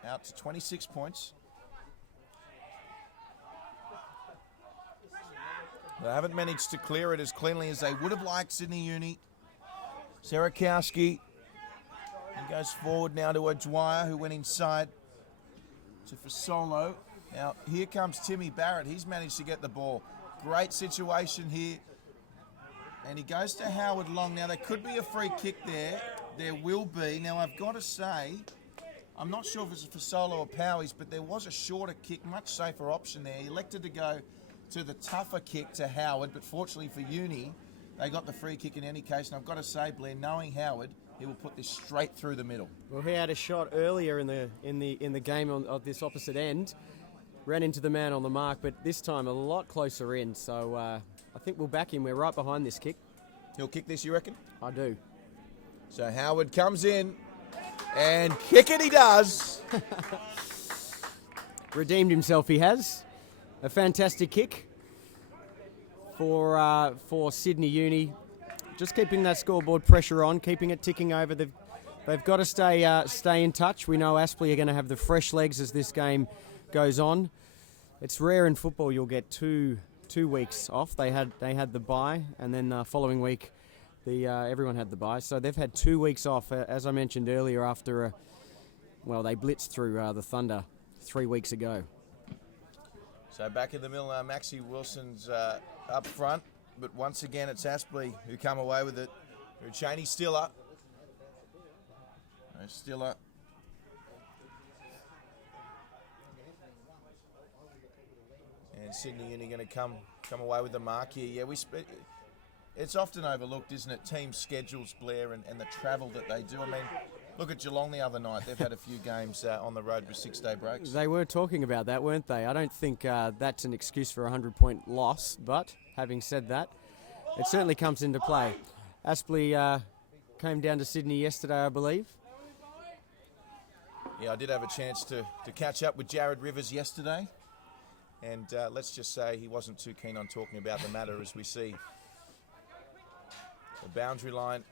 out to 26 points. They haven't managed to clear it as cleanly as they would have liked, Sydney Uni. Serakowski, he goes forward now to O'Dwyer, who went inside. to Fasolo. Now, here comes Timmy Barrett. He's managed to get the ball. Great situation here. And he goes to Howard Long. Now, there could be a free kick there. There will be. Now, I've got to say, I'm not sure if it's for Solo or Powies, but there was a shorter kick, much safer option there. He elected to go to the tougher kick to Howard, but fortunately for Uni, they got the free kick in any case. And I've got to say, Blair, knowing Howard, he will put this straight through the middle. Well, he had a shot earlier in the game on this opposite end, ran into the man on the mark, but this time a lot closer in. So I think we'll back him. We're right behind this kick. He'll kick this, you reckon? I do. So Howard comes in, and kick it he does. Redeemed himself, he has. A fantastic kick for Sydney Uni. Just keeping that scoreboard pressure on, keeping it ticking over. They've got to stay in touch. We know Aspley are going to have the fresh legs as this game goes on. It's rare in football you'll get two weeks off. They had the bye, and then following week everyone had the bye. So they've had 2 weeks off, as I mentioned earlier, after they blitzed through the Thunder 3 weeks ago. So back in the middle, Maxie Wilson's up front, but once again it's Aspley who come away with it. Cheney Stiller. Stiller. And Sydney Uni going to come away with the mark here. Yeah, it's often overlooked, isn't it? Team schedules, Blair, and the travel that they do. I mean, look at Geelong the other night. They've had a few games on the road with 6-day breaks. They were talking about that, weren't they? I don't think that's an excuse for a 100-point loss, but having said that, it certainly comes into play. Aspley came down to Sydney yesterday, I believe. Yeah, I did have a chance to catch up with Jared Rivers yesterday, and let's just say he wasn't too keen on talking about the matter as we see the boundary line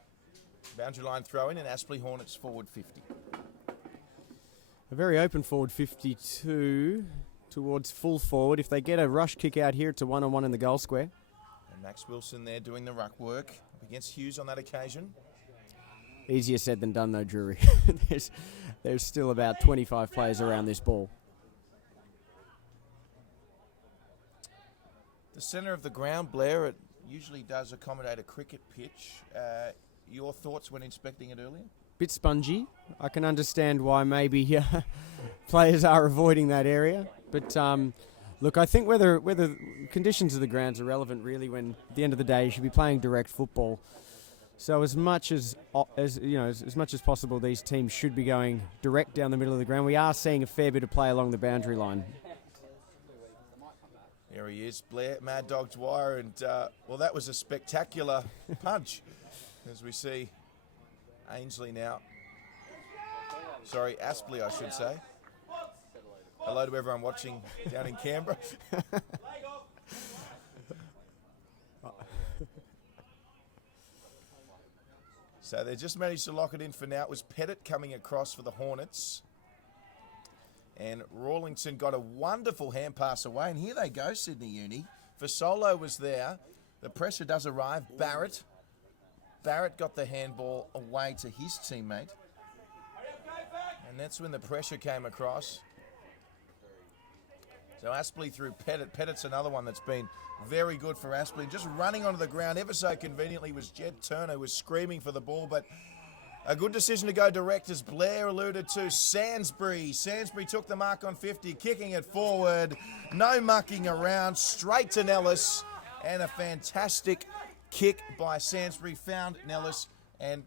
throw in, and Aspley Hornets forward 50. A very open forward 52 towards full forward. If they get a rush kick out here, it's a 1-on-1 in the goal square. And Max Wilson there doing the ruck work against Hughes on that occasion. Easier said than done though, Drury. There's still about 25 players around this ball. The centre of the ground, Blair, it usually does accommodate a cricket pitch. Your thoughts when inspecting it earlier? Bit spongy. I can understand why maybe players are avoiding that area. But look, I think whether conditions of the grounds are relevant really when at the end of the day you should be playing direct football. So as much as much as possible, these teams should be going direct down the middle of the ground. We are seeing a fair bit of play along the boundary line. There he is, Blair, Mad Dog Dwyer, and that was a spectacular punch, as we see Ainsley now. Sorry, Aspley, I should say. Hello to everyone watching down in Canberra. So they just managed to lock it in for now. It was Pettit coming across for the Hornets. And Rawlington got a wonderful hand pass away. And here they go, Sydney Uni. Fasolo was there. The pressure does arrive. Barrett got the handball away to his teammate. And that's when the pressure came across. So Aspley through Pettit. Pettit's another one that's been very good for Aspley. Just running onto the ground ever so conveniently was Jed Turner, who was screaming for the ball. But a good decision to go direct, as Blair alluded to. Sansbury took the mark on 50, kicking it forward. No mucking around, straight to Nellis. And a fantastic kick by Sansbury. Found Nellis and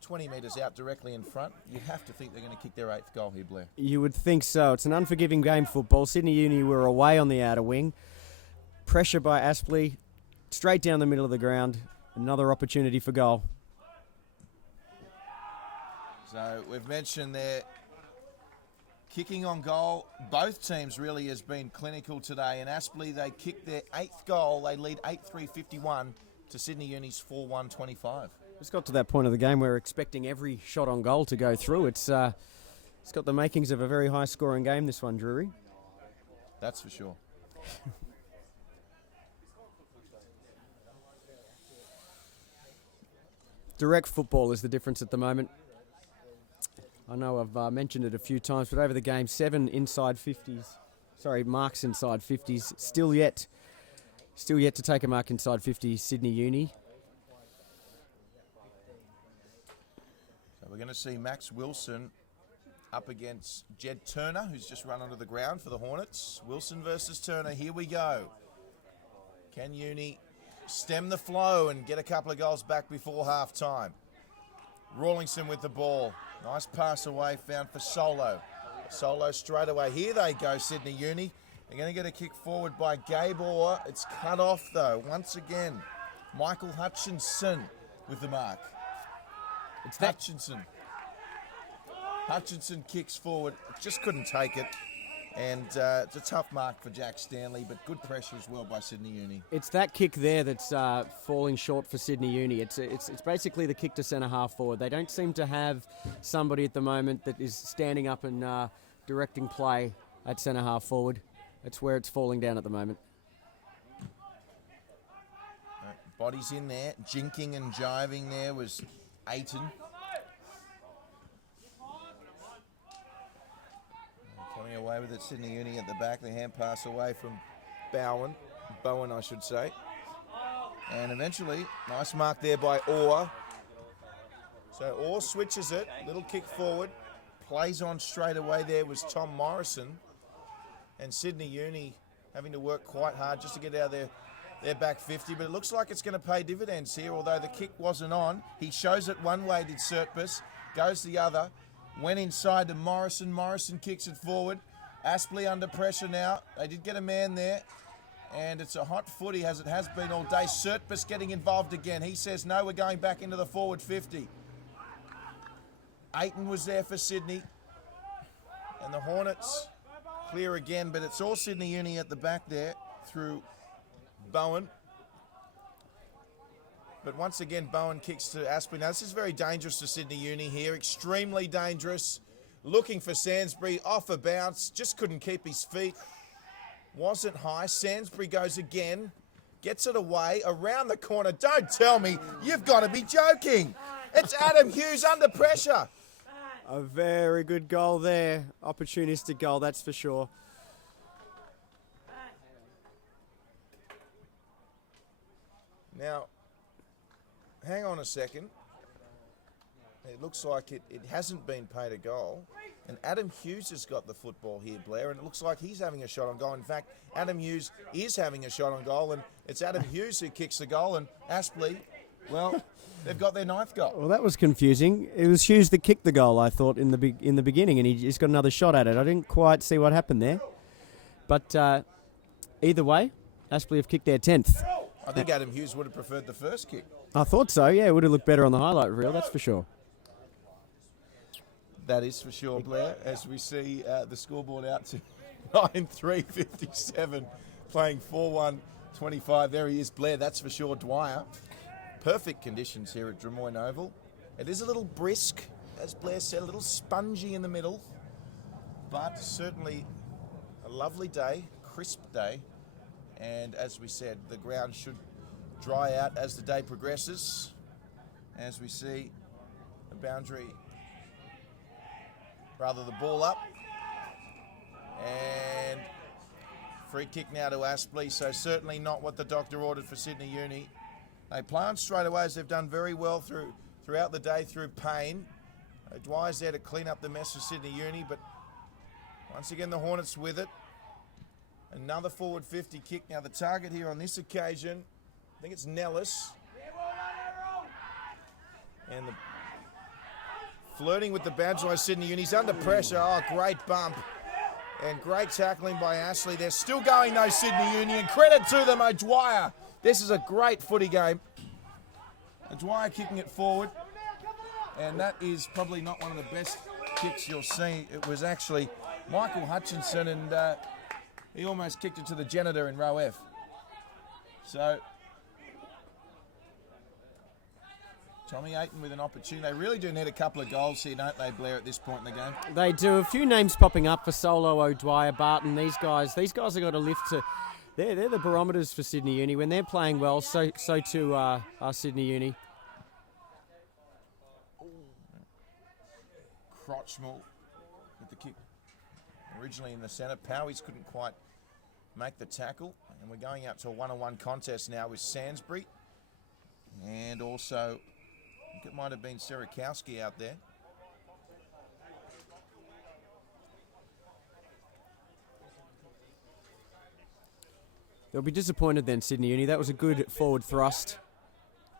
20 metres out directly in front. You have to think they're going to kick their 8th goal here, Blair. You would think so. It's an unforgiving game football. Sydney Uni were away on the outer wing. Pressure by Aspley, straight down the middle of the ground. Another opportunity for goal. So we've mentioned there, kicking on goal. Both teams really has been clinical today. And Aspley, they kicked their 8th goal. They lead 8-3-51 to Sydney Uni's 4-1-25. It's got to that point of the game where we're expecting every shot on goal to go through. It's got the makings of a very high-scoring game, this one, Drury. That's for sure. Direct football is the difference at the moment. I know I've mentioned it a few times, but over the game, 7 inside 50s. Sorry, marks inside 50s. Still yet to take a mark inside 50, Sydney Uni. So we're going to see Max Wilson up against Jed Turner, who's just run onto the ground for the Hornets. Wilson versus Turner, here we go. Can Uni stem the flow and get a couple of goals back before half-time? Rawlingson with the ball. Nice pass away, found for Solo. Solo straight away. Here they go, Sydney Uni. They're going to get a kick forward by Gabe Orr. It's cut off, though, once again. Michael Hutchinson with the mark. It's Hutchinson kicks forward. Just couldn't take it. And it's a tough mark for Jack Stanley, but good pressure as well by Sydney Uni. It's that kick there that's falling short for Sydney Uni. It's basically the kick to centre half forward. They don't seem to have somebody at the moment that is standing up and directing play at centre half forward. That's where it's falling down at the moment. Bodies in there, jinking and jiving there was Aiton. Coming away with it, Sydney Uni at the back. The hand pass away from Bowen, I should say. And eventually, nice mark there by Orr. So Orr switches it, little kick forward, plays on straight away there was Tom Morrison. And Sydney Uni having to work quite hard just to get out of their back 50. But it looks like it's going to pay dividends here, although the kick wasn't on. He shows it one way, did Surtbus, goes the other. Went inside to Morrison. Morrison kicks it forward. Aspley under pressure now. They did get a man there. And it's a hot footy as it has been all day. Surtbus getting involved again. He says, no, we're going back into the forward 50. Aiton was there for Sydney. And the Hornets clear again. But it's all Sydney Uni at the back there through Bowen. But once again, Bowen kicks to Aspley. Now, this is very dangerous for Sydney Uni here. Extremely dangerous. Looking for Sainsbury. Off a bounce. Just couldn't keep his feet. Wasn't high. Sainsbury goes again. Gets it away. Around the corner. Don't tell me. You've got to be joking. It's Adam Hughes under pressure. A very good goal there. Opportunistic goal, that's for sure. Now, hang on a second. It looks like it hasn't been paid a goal. And Adam Hughes has got the football here, Blair, and it looks like he's having a shot on goal. In fact, Adam Hughes is having a shot on goal, and it's Adam Hughes who kicks the goal, and Aspley, well, they've got their 9th goal. Well, that was confusing. It was Hughes that kicked the goal, I thought, in the beginning, and he's got another shot at it. I didn't quite see what happened there. But either way, Aspley have kicked their 10th. I think Adam Hughes would have preferred the first kick. I thought so, yeah. It would have looked better on the highlight reel, that's for sure. That is for sure, Blair, as we see the scoreboard out to 9-3-57, playing 4-1-25. There he is, Blair, that's for sure, Dwyer. Perfect conditions here at Drummoyne Oval. It is a little brisk, as Blair said, a little spongy in the middle, but certainly a lovely day, crisp day. And as we said, the ground should dry out as the day progresses. As we see the boundary, rather the ball up. And free kick now to Aspley, so certainly not what the doctor ordered for Sydney Uni. They play on straight away as they've done very well throughout the day through Payne. Dwyer's there to clean up the mess for Sydney Uni, but once again the Hornets with it. Another forward 50 kick. Now the target here on this occasion, I think it's Nellis. And the flirting with the bounce by Sydney Uni. He's under pressure. Oh, great bump. And great tackling by Ashley. They're still going though, Sydney Uni. And credit to them, O'Dwyer. This is a great footy game. O'Dwyer kicking it forward. And that is probably not one of the best kicks you'll see. It was actually Michael Hutchinson, and he almost kicked it to the janitor in row F. So Tommy Aiton with an opportunity. They really do need a couple of goals here, don't they, Blair, at this point in the game? They do. A few names popping up for Solo, O'Dwyer, Barton. These guys have got to lift to. They're the barometers for Sydney Uni. When they're playing well, so too are Sydney Uni. Crotchmore with the kick originally in the centre. Powies couldn't quite make the tackle. And we're going out to a one-on-one contest now with Sainsbury. And also, I think it might have been Serakowski out there. They'll be disappointed then, Sydney Uni. That was a good forward thrust.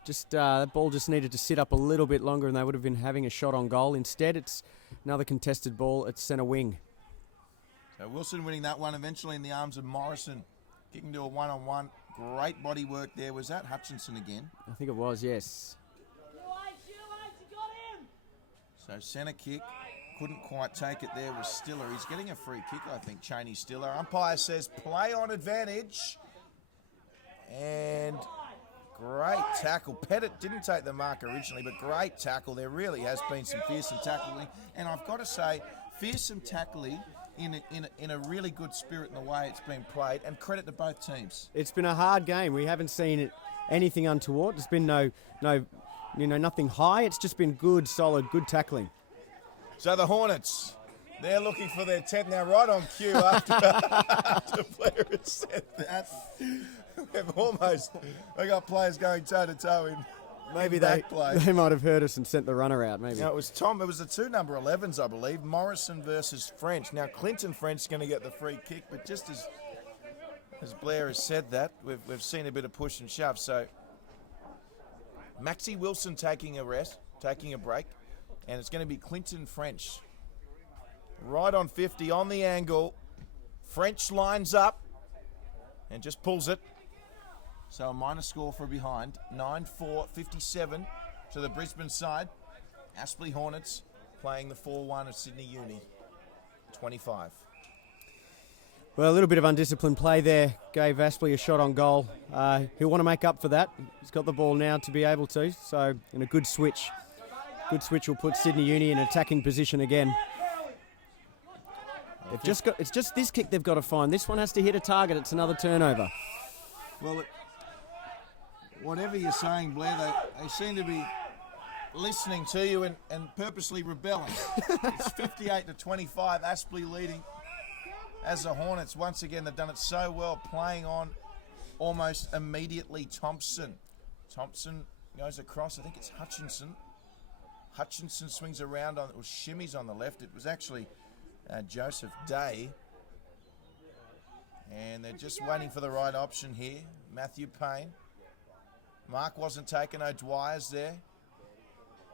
Just that ball just needed to sit up a little bit longer and they would have been having a shot on goal. Instead, it's another contested ball at centre wing. So Wilson winning that one eventually in the arms of Morrison. Kicking to a one-on-one. Great body work there. Was that Hutchinson again? I think it was, yes. So centre kick. Couldn't quite take it there was Stiller. He's getting a free kick, I think, Cheney Stiller. Umpire says play on advantage. And great tackle. Pettit didn't take the mark originally, but great tackle. There really has been some fearsome tackling. And I've got to say, fearsome tackling in a really good spirit in the way it's been played. And credit to both teams. It's been a hard game. We haven't seen anything untoward. There's been nothing high. It's just been good, solid, good tackling. So the Hornets, they're looking for their 10th now, right on cue after Blair had said that. They got players going toe-to-toe in Maybe back play. They might have heard us and sent the runner out, maybe. Now, it was the two number 11s, I believe, Morrison versus French. Now, Clinton French is going to get the free kick, but just as Blair has said that, we've seen a bit of push and shove. So, Maxie Wilson taking a break. And it's going to be Clinton French. Right on 50, on the angle. French lines up and just pulls it. So a minor score for behind. 9-4, 57 to the Brisbane side. Aspley Hornets playing the 4-1 of Sydney Uni. 25. Well, a little bit of undisciplined play there. Gave Aspley a shot on goal. He'll want to make up for that. He's got the ball now to be able to. So in a good switch. Good switch will put Sydney Uni in attacking position again. It's just this kick they've got to find. This one has to hit a target. It's another turnover. Well, whatever you're saying, Blair, they seem to be listening to you and purposely rebelling. It's 58-25, Aspley leading. As the Hornets, once again, they've done it so well, playing on almost immediately Thompson. Thompson goes across, I think it's Hutchinson. Hutchinson swings around shimmies on the left. It was actually Joseph Day. And they're just waiting for the right option here. Matthew Payne. Mark wasn't taken. O'Dwyer's there.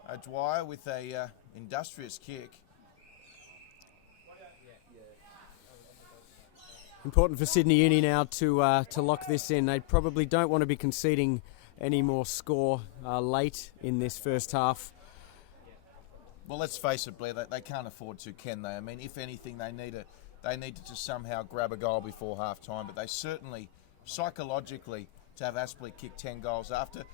O'Dwyer with a industrious kick. Important for Sydney Uni now to lock this in. They probably don't want to be conceding any more score late in this first half. Well, let's face it, Blair, they can't afford to, can they? I mean, if anything, they need to just somehow grab a goal before half-time, but they certainly, psychologically, to have Aspley kick 10 goals after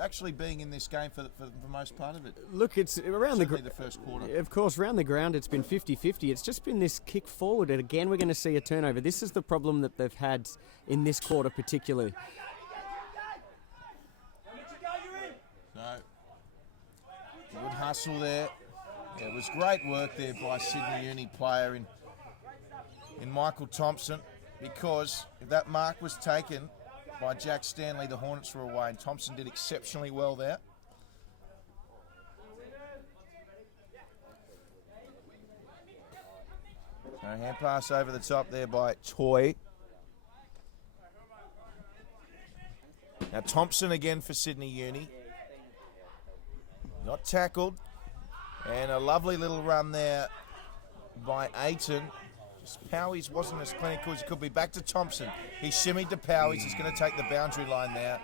actually being in this game for the most part of it. Look, it's around the first quarter. Of course, around the ground, it's been 50-50. It's just been this kick forward, and again, we're going to see a turnover. This is the problem that they've had in this quarter particularly. So, good hustle there. Yeah, it was great work there by Sydney Uni player in Michael Thompson, because if that mark was taken by Jack Stanley, the Hornets were away, and Thompson did exceptionally well there. So hand pass over the top there by Toy. Now Thompson again for Sydney Uni. Not tackled. And a lovely little run there by Ayton. Just Powies wasn't as clinical as he could be. Back to Thompson. He shimmied to Powies. He's going to take the boundary line there.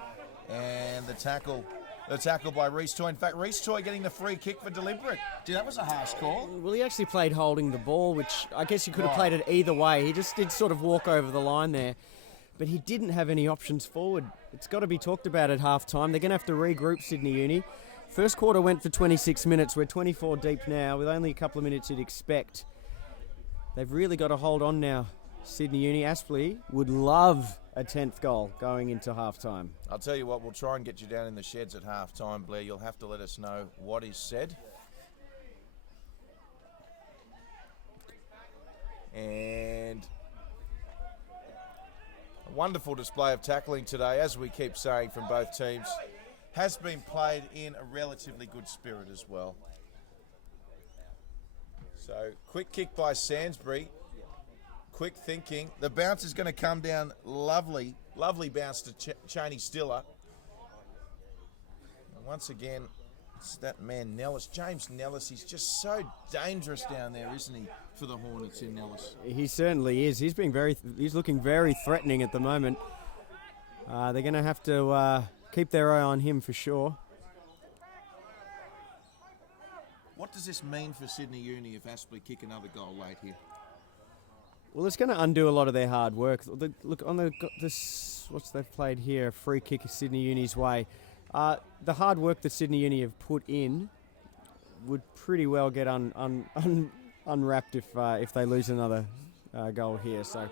And the tackle by Reece Toy. In fact, Reece Toy getting the free kick for deliberate. Dude, that was a harsh call. Well, he actually played holding the ball, which I guess you could have played it either way. He just did sort of walk over the line there. But he didn't have any options forward. It's got to be talked about at half-time. They're going to have to regroup Sydney Uni. First quarter went for 26 minutes. We're 24 deep now with only a couple of minutes you'd expect. They've really got to hold on now. Sydney Uni. Aspley would love a 10th goal going into half-time. I'll tell you what, we'll try and get you down in the sheds at half-time, Blair. You'll have to let us know what is said. And a wonderful display of tackling today, as we keep saying from both teams. Has been played in a relatively good spirit as well. So, quick kick by Sainsbury. Quick thinking. The bounce is going to come down lovely. Lovely bounce to Cheney Stiller. And once again, it's that man Nellis. James Nellis, he's just so dangerous down there, isn't he, for the Hornets in Nellis? He certainly is. He's looking very threatening at the moment. They're going to have to keep their eye on him for sure. What does this mean for Sydney Uni if Aspley kick another goal late here? Well, it's going to undo a lot of their hard work. Look on what's they've played here, a free kick Sydney Uni's way. The hard work that Sydney Uni have put in would pretty well get unwrapped if they lose another goal here. So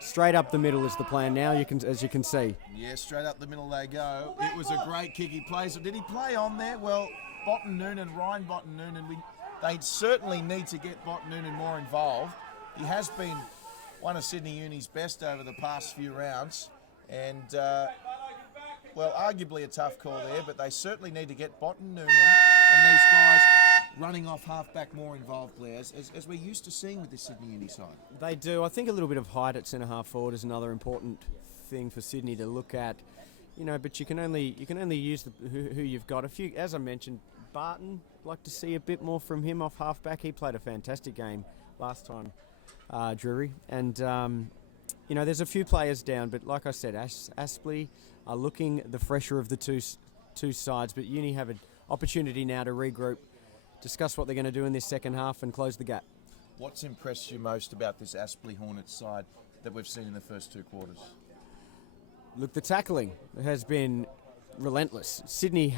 straight up the middle is the plan now. As you can see. Yeah, straight up the middle they go. It was a great kick he plays. Did he play on there? Well, Ryan Botten Noonan, they certainly need to get Botten Noonan more involved. He has been one of Sydney Uni's best over the past few rounds, and arguably a tough call there, but they certainly need to get Botten Noonan and these guys running off half-back more involved players, as we're used to seeing with this Sydney Uni side. They do. I think a little bit of height at centre-half forward is another important thing for Sydney to look at. But you can only use who you've got. As I mentioned, Barton, like to see a bit more from him off half-back. He played a fantastic game last time, Drury. And, there's a few players down, but like I said, Aspley are looking the fresher of the two sides, but Uni have an opportunity now to regroup, discuss what they're going to do in this second half and close the gap. What's impressed you most about this Aspley Hornets side that we've seen in the first two quarters? Look, the tackling has been relentless. Sydney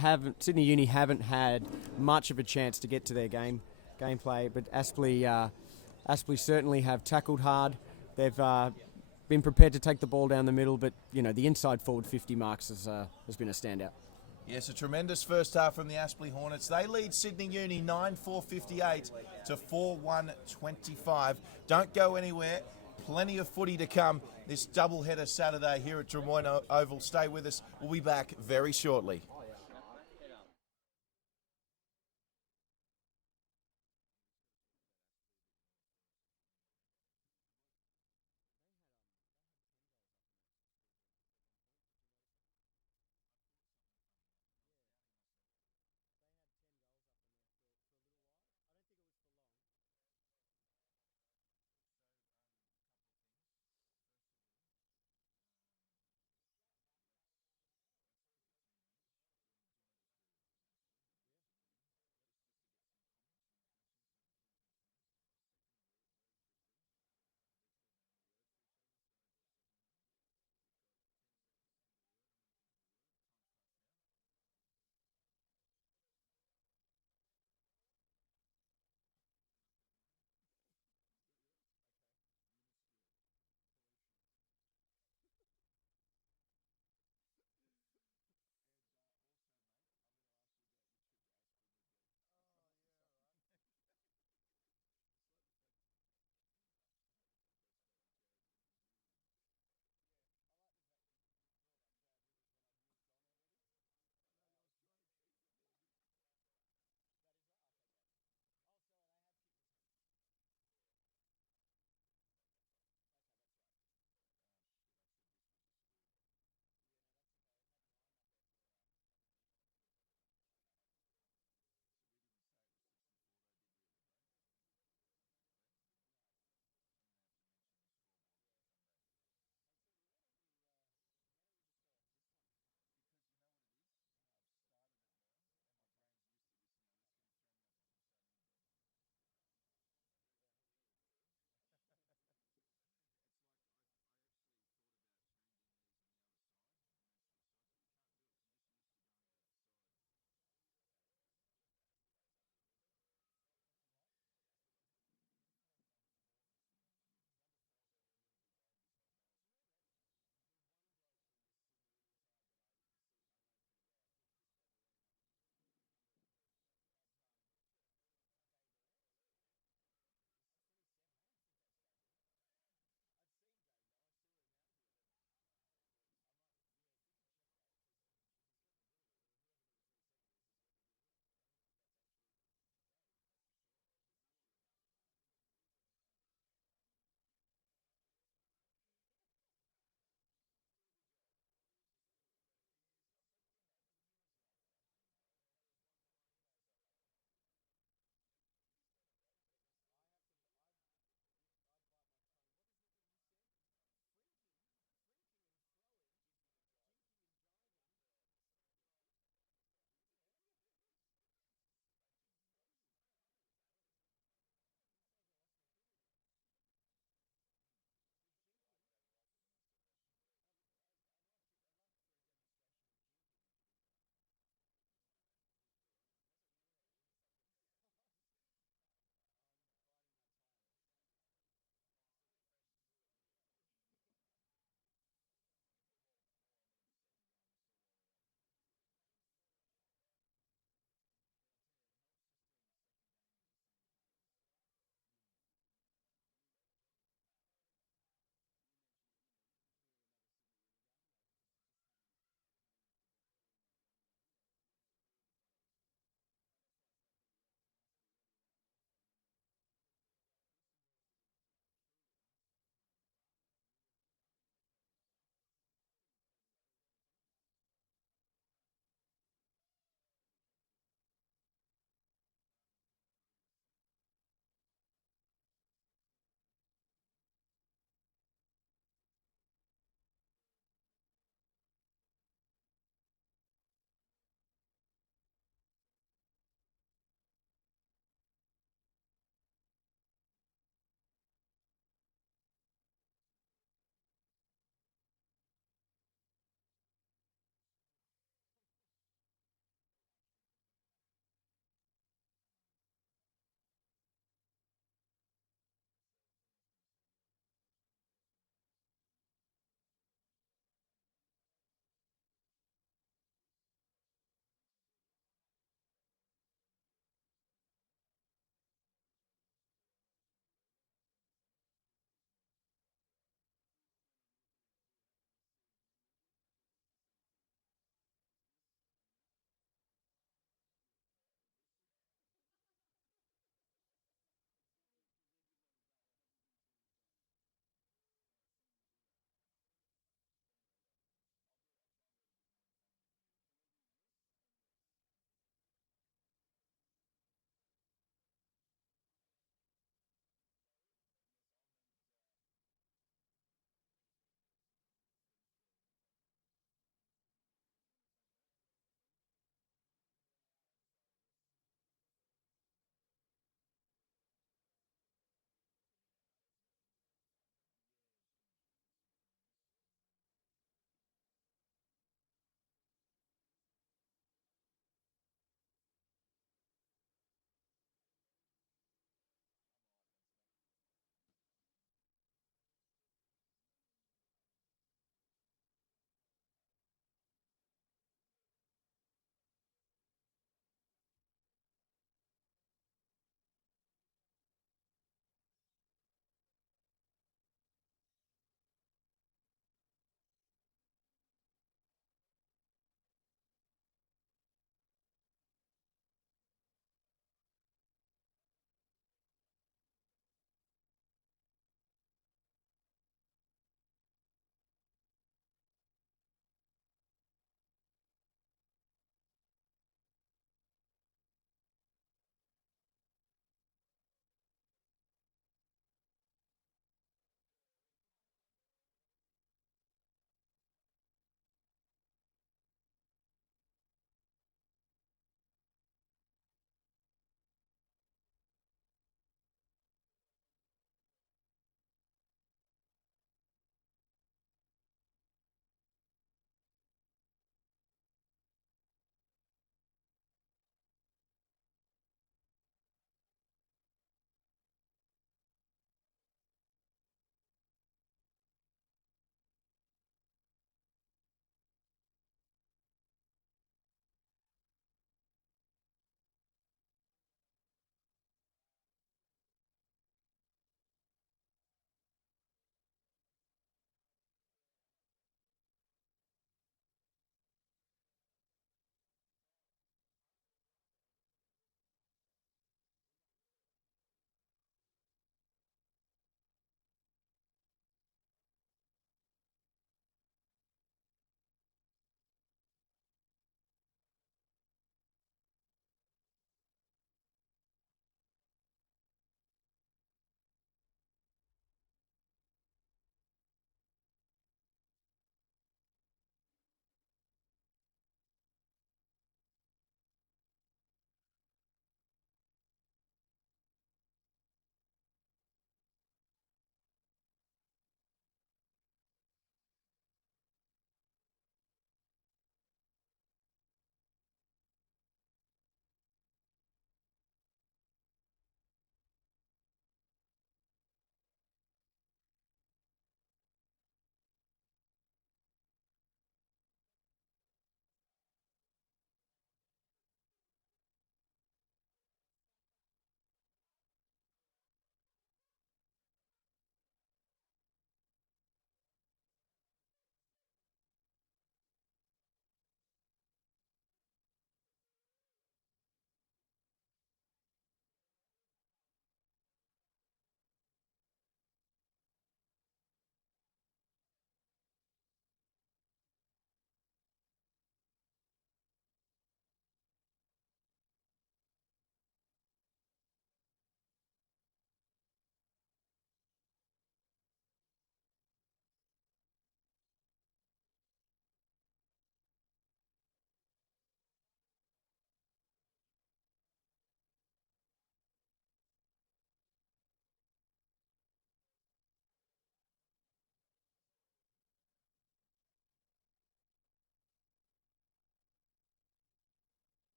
Uni haven't had much of a chance to get to their gameplay, but Aspley certainly have tackled hard. They've been prepared to take the ball down the middle, but the inside forward 50 marks has been a standout. Yes, a tremendous first half from the Aspley Hornets. They lead Sydney Uni 9-4-58 to 4-1-25. Don't go anywhere. Plenty of footy to come this doubleheader Saturday here at Drummoyne Oval. Stay with us. We'll be back very shortly.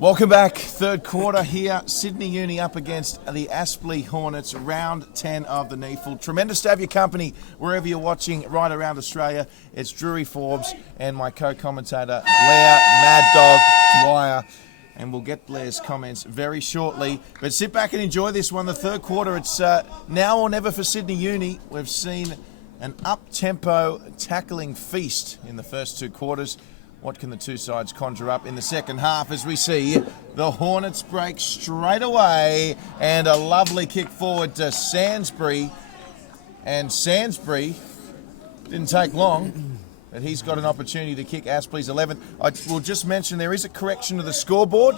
Welcome back, third quarter here. Sydney Uni up against the Aspley Hornets, round 10 of the NEAFL. Tremendous to have your company wherever you're watching right around Australia. It's Drury, Forbes, and my co-commentator, Blair Mad Dog Dwyer. And we'll get Blair's comments very shortly. But sit back and enjoy this one. The third quarter, it's now or never for Sydney Uni. We've seen an up-tempo tackling feast in the first two quarters. What can the two sides conjure up in the second half as we see the Hornets break straight away and a lovely kick forward to Sainsbury. And Sainsbury didn't take long, but he's got an opportunity to kick Aspley's 11th. I will just mention there is a correction to the scoreboard.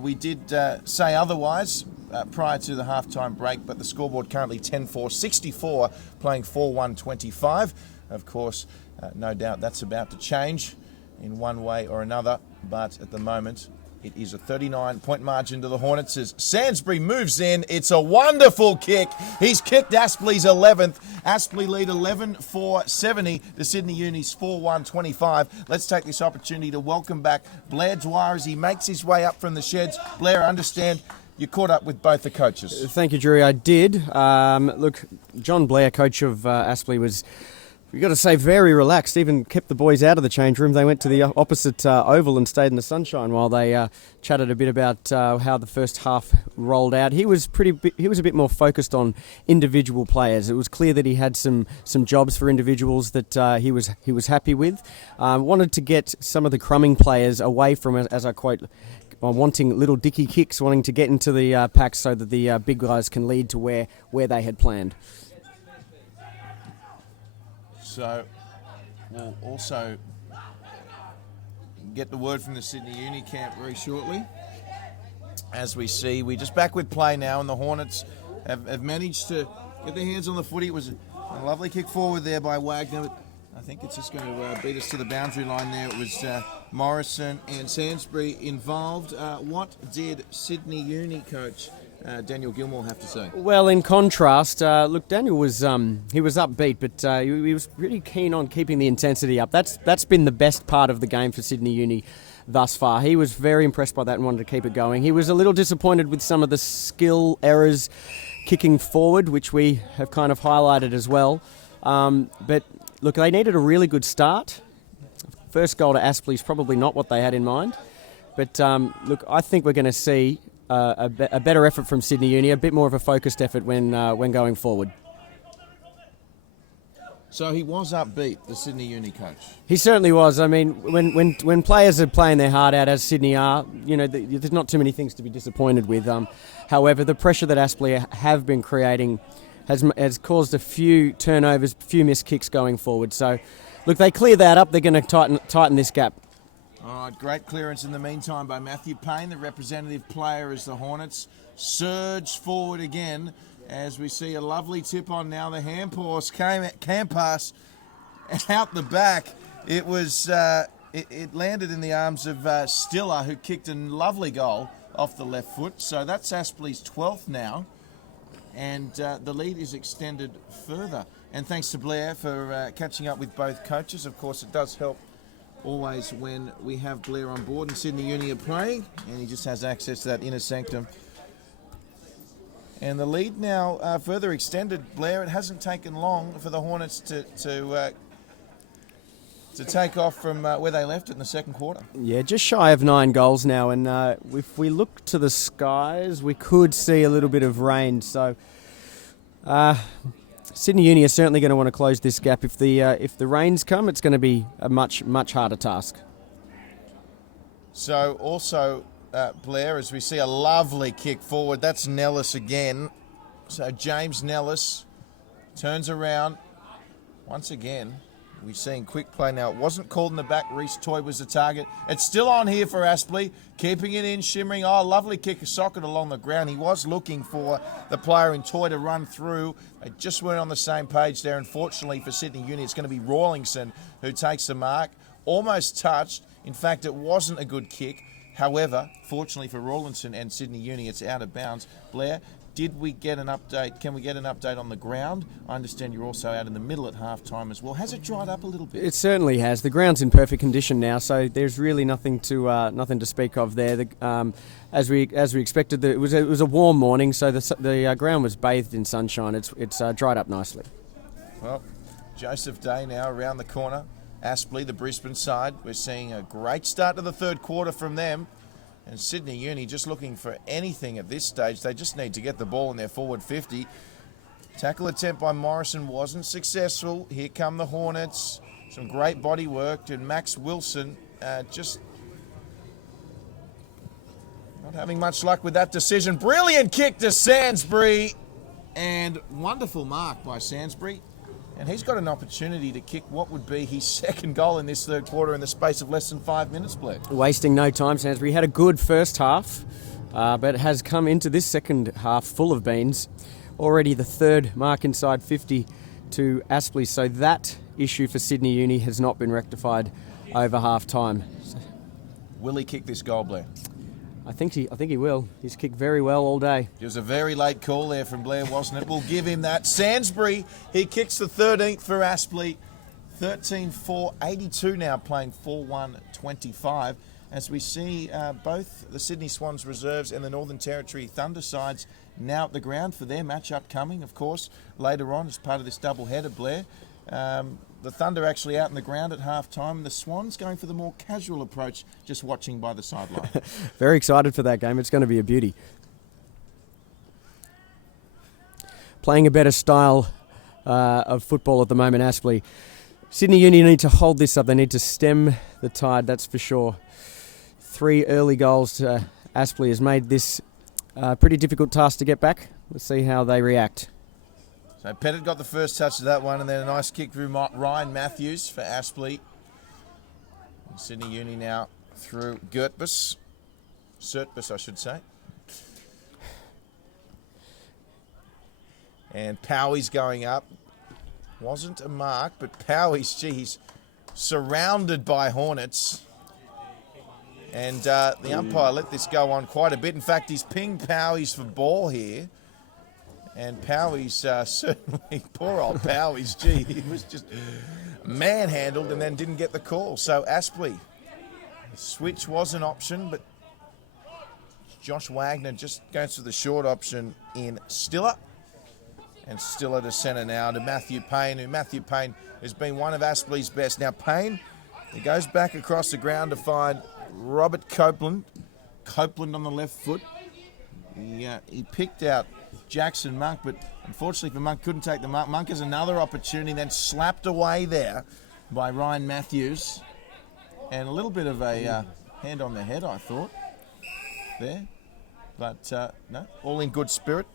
We did say otherwise prior to the halftime break, but the scoreboard currently 10-4, 64, playing 4-1-25. Of course, no doubt that's about to change in one way or another, but at the moment it is a 39-point margin to the Hornets as Sainsbury moves in. It's a wonderful kick. He's kicked Aspley's 11th. Aspley lead 11-4-70 to Sydney Uni's 4-1-25. Let's take this opportunity to welcome back Blair Dwyer as he makes his way up from the sheds. Blair, I understand you caught up with both the coaches. Thank you, Drury. I did. Look, John Blair, coach of Aspley, was, we've got to say, very relaxed, even kept the boys out of the change room. They went to the opposite oval and stayed in the sunshine while they chatted a bit about how the first half rolled out. He was a bit more focused on individual players. It was clear that he had some jobs for individuals that he was happy with. Wanted to get some of the crumbing players away from, as I quote, wanting little dicky kicks, wanting to get into the packs so that the big guys can lead to where they had planned. So we'll also get the word from the Sydney Uni camp very shortly. As we see, we're just back with play now, and the Hornets have managed to get their hands on the footy. It was a lovely kick forward there by Wagner. I think it's just going to beat us to the boundary line there. It was Morrison and Sainsbury involved. What did Sydney Uni coach Daniel Gilmore have to say? Well, in contrast, look, Daniel was he was upbeat, but he was really keen on keeping the intensity up. That's been the best part of the game for Sydney Uni thus far. He was very impressed by that and wanted to keep it going. He was a little disappointed with some of the skill errors kicking forward, which we have kind of highlighted as well. But look, they needed a really good start. First goal to Aspley is probably not what they had in mind. But look, I think we're going to see a better effort from Sydney Uni, a bit more of a focused effort when going forward. So he was upbeat, the Sydney Uni coach. He certainly was. I mean, when players are playing their heart out, as Sydney are, there's not too many things to be disappointed with. However, the pressure that Aspley have been creating has caused a few turnovers, a few missed kicks going forward. So, look, they clear that up. They're going to tighten this gap. All right, great clearance in the meantime by Matthew Payne, the representative player as the Hornets surge forward again as we see a lovely tip on now. The hand pass out the back. It was it landed in the arms of Stiller, who kicked a lovely goal off the left foot. So that's Aspley's 12th now, and the lead is extended further. And thanks to Blair for catching up with both coaches. Of course, it does help always when we have Blair on board and Sydney Uni are playing, and he just has access to that inner sanctum. And the lead now further extended. Blair, it hasn't taken long for the Hornets to take off from where they left it in the second quarter. Yeah, just shy of 9 goals now, and if we look to the skies, we could see a little bit of rain. So Sydney Uni are certainly going to want to close this gap. If the rains come, it's going to be a much harder task. So also, Blair, as we see a lovely kick forward, that's Nellis again. So James Nellis turns around once again. We've seen quick play now. It wasn't called in the back. Reece Toy was the target. It's still on here for Aspley. Keeping it in, shimmering. Oh, lovely kick, a socket along the ground. He was looking for the player in Toy to run through. They just weren't on the same page there. Unfortunately for Sydney Uni, it's going to be Rawlingson who takes the mark. Almost touched. In fact, it wasn't a good kick. However, fortunately for Rawlinson and Sydney Uni, it's out of bounds. Blair, Did we get an update? Can we get an update on the ground? I understand you're also out in the middle at half-time as well. Has it dried up a little bit? It certainly has. The ground's in perfect condition now, so there's really nothing to speak of there. As we expected, it was a warm morning, so the ground was bathed in sunshine. It's dried up nicely. Well, Joseph Day now around the corner. Aspley, the Brisbane side. We're seeing a great start to the third quarter from them. And Sydney Uni just looking for anything at this stage. They just need to get the ball in their forward 50. Tackle attempt by Morrison wasn't successful. Here come the Hornets. Some great body work. And Max Wilson just not having much luck with that decision. Brilliant kick to Sainsbury. And wonderful mark by Sainsbury. And he's got an opportunity to kick what would be his second goal in this third quarter in the space of less than 5 minutes, Blair. Wasting no time, Sainsbury. He had a good first half, but has come into this second half full of beans. Already the third mark inside 50 to Aspley. So that issue for Sydney Uni has not been rectified over half time. Will he kick this goal, Blair? I think he will. He's kicked very well all day. It was a very late call there from Blair, wasn't it? We'll give him that. Sainsbury, he kicks the 13th for Aspley. 13-4, 82 now, playing 4-1-25. As we see both the Sydney Swans reserves and the Northern Territory Thunder sides now at the ground for their match upcoming, of course, later on as part of this double-header, Blair. The Thunder actually out in the ground at half-time. The Swans going for the more casual approach, just watching by the sideline. Very excited for that game. It's going to be a beauty. Playing a better style of football at the moment, Aspley. Sydney Uni need to hold this up. They need to stem the tide, that's for sure. 3 early goals to Aspley has made this a pretty difficult task to get back. Let's see how they react. So Pettit got the first touch of that one, and then a nice kick through Ryan Matthews for Aspley. And Sydney Uni now through Sertbus, I should say. And Powey's going up. Wasn't a mark, but Powey's, he's surrounded by Hornets. And the umpire let this go on quite a bit. In fact, he's pinged Powey's for ball here. And Powey's certainly, poor old Powey's, he was just manhandled and then didn't get the call. So Aspley, switch was an option, but Josh Wagner just goes for the short option in Stiller. And Stiller to centre now to Matthew Payne, who Matthew Payne has been one of Aspley's best. Now Payne, he goes back across the ground to find Robert Copeland. Copeland on the left foot. He picked out Jackson Monk, but unfortunately for Monk, couldn't take the mark. Monk has another opportunity, then slapped away there by Ryan Matthews. And a little bit of a hand on the head, I thought, there. But no, all in good spirit.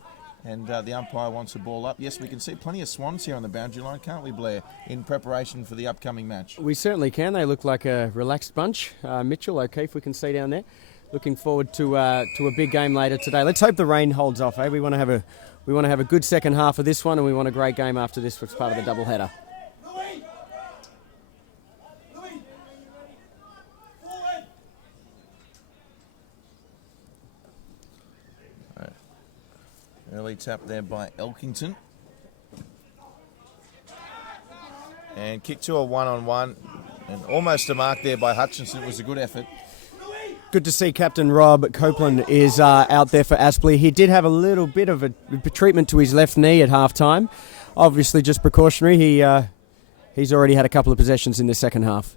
And the umpire wants the ball up. Yes, we can see plenty of Swans here on the boundary line, can't we, Blair, in preparation for the upcoming match? We certainly can. They look like a relaxed bunch. Mitchell, O'Keefe, we can see down there. Looking forward to a big game later today. Let's hope the rain holds off. We want to have a good second half of this one, and we want a great game after this, which is part of the doubleheader. Early tap there by Elkington. And kick to a one-on-one. And almost a mark there by Hutchinson. It was a good effort. Good to see Captain Rob Copeland is out there for Aspley. He did have a little bit of a treatment to his left knee at half-time. Obviously just precautionary. He's already had a couple of possessions in the second half.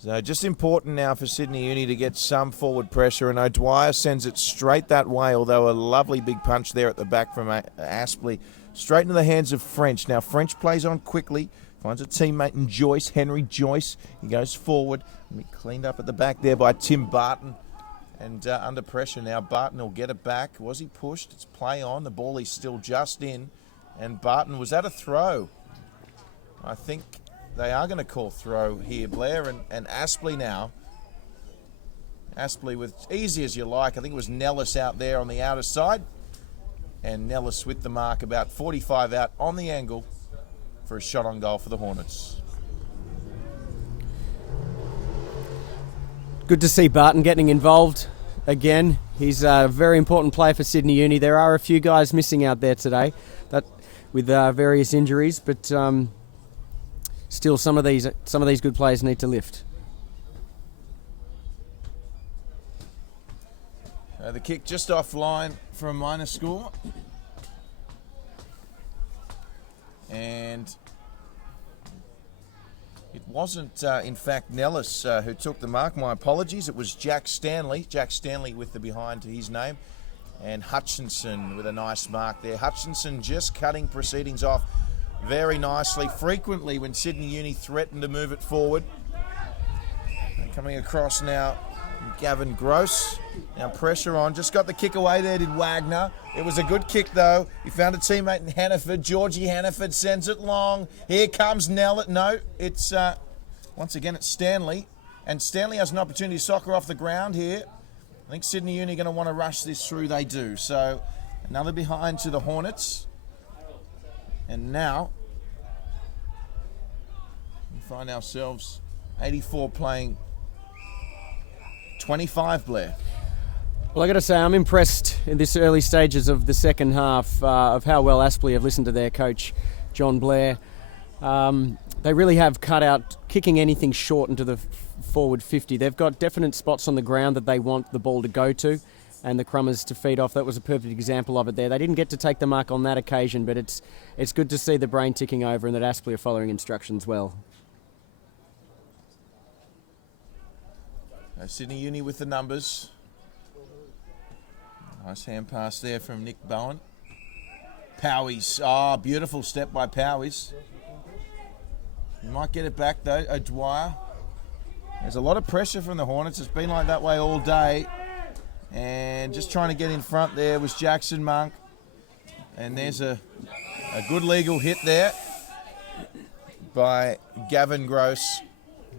So just important now for Sydney Uni to get some forward pressure, and O'Dwyer sends it straight that way, although a lovely big punch there at the back from Aspley. Straight into the hands of French. Now French plays on quickly, finds a teammate in Joyce, Henry Joyce. He goes forward, cleaned up at the back there by Tim Barton. And under pressure now, Barton will get it back. Was he pushed? It's play on. The ball is still just in. And Barton, was that a throw? I think they are going to call throw here, Blair, and Aspley now. Aspley with easy as you like. I think it was Nellis out there on the outer side. And Nellis with the mark about 45 out on the angle for a shot on goal for the Hornets. Good to see Barton getting involved again. He's a very important player for Sydney Uni. There are a few guys missing out there today, with various injuries, but still some of these good players need to lift. The kick just offline for a minor score. And it wasn't, in fact, Nellis who took the mark. My apologies. It was Jack Stanley. Jack Stanley with the behind to his name. And Hutchinson with a nice mark there. Hutchinson just cutting proceedings off very nicely. Frequently when Sydney Uni threatened to move it forward. And coming across now, Gavin Gross. Now pressure on. Just got the kick away there, did Wagner. It was a good kick, though. He found a teammate in Hannaford. Georgie Hannaford sends it long. Here comes Nell. No, it's, once again, it's Stanley. And Stanley has an opportunity to soccer off the ground here. I think Sydney Uni are going to want to rush this through. They do. So another behind to the Hornets. And now we find ourselves 84 playing 25, Blair. Well, I got to say, I'm impressed in this early stages of the second half of how well Aspley have listened to their coach, John Blair. They really have cut out kicking anything short into the forward 50. They've got definite spots on the ground that they want the ball to go to and the crummers to feed off. That was a perfect example of it there. They didn't get to take the mark on that occasion, but it's good to see the brain ticking over and that Aspley are following instructions well. Sydney Uni with the numbers. Nice hand pass there from Nick Bowen. Powies. Beautiful step by Powies. You might get it back though, O'Dwyer. There's a lot of pressure from the Hornets. It's been like that way all day. And just trying to get in front there was Jackson Monk. And there's a good legal hit there by Gavin Gross,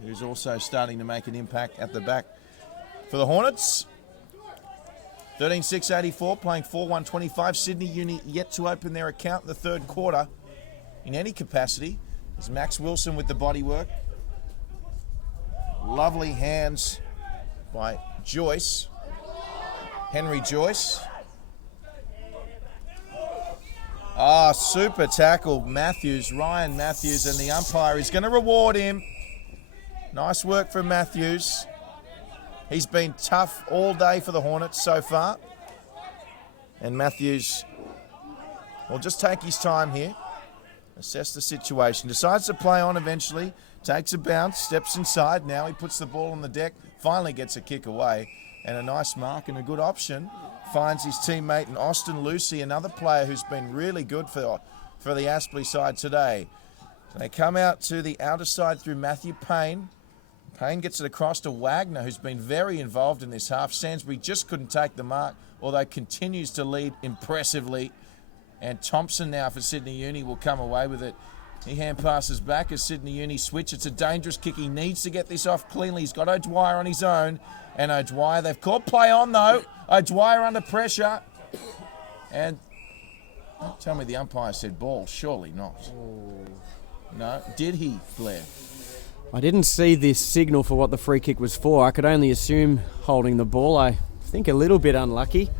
who's also starting to make an impact at the back for the Hornets. 13-6-84, playing 4-1-25. Sydney Uni yet to open their account in the third quarter in any capacity. There's Max Wilson with the body work. Lovely hands by Joyce. Henry Joyce. Super tackle, Matthews, Ryan Matthews, and the umpire is going to reward him. Nice work from Matthews. He's been tough all day for the Hornets so far. And Matthews will just take his time here, assess the situation, decides to play on eventually, takes a bounce, steps inside. Now he puts the ball on the deck, finally gets a kick away, and a nice mark and a good option. Finds his teammate in Austin Lucy, another player who's been really good for the Aspley side today. So they come out to the outer side through Matthew Payne. Payne gets it across to Wagner, who's been very involved in this half. Sainsbury just couldn't take the mark, although continues to lead impressively. And Thompson now for Sydney Uni will come away with it. He hand passes back as Sydney Uni switch. It's a dangerous kick. He needs to get this off cleanly. He's got O'Dwyer on his own. And O'Dwyer, they've called play on though. O'Dwyer under pressure. And tell me the umpire said ball. Surely not. No, did he, Blair? I didn't see this signal for what the free kick was for. I could only assume holding the ball. I think a little bit unlucky.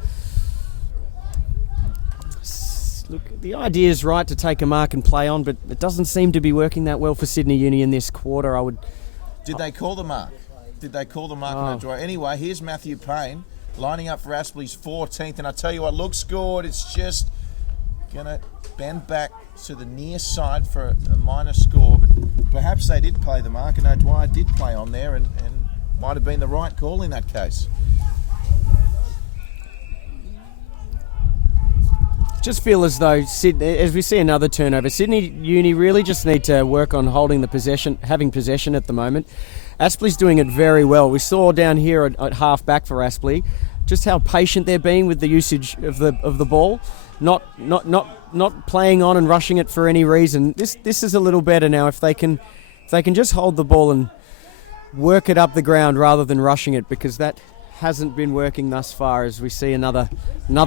Look, the idea is right to take a mark and play on, but it doesn't seem to be working that well for Sydney Uni in this quarter. Did they call the mark? Did they call the mark on O'Dwyer? Anyway, here's Matthew Payne lining up for Aspley's 14th, and I tell you what, looks good. It's just going to bend back to the near side for a minor score, but perhaps they did play the mark, and O'Dwyer did play on there, and might have been the right call in that case. Just feel as though, as we see another turnover, Sydney Uni really just need to work on holding the possession, having possession at the moment. Aspley's doing it very well. We saw down here at half back for Aspley just how patient they're being with the usage of the ball, not playing on and rushing it for any reason. This is a little better now if they can just hold the ball and work it up the ground rather than rushing it, because that hasn't been working thus far as we see another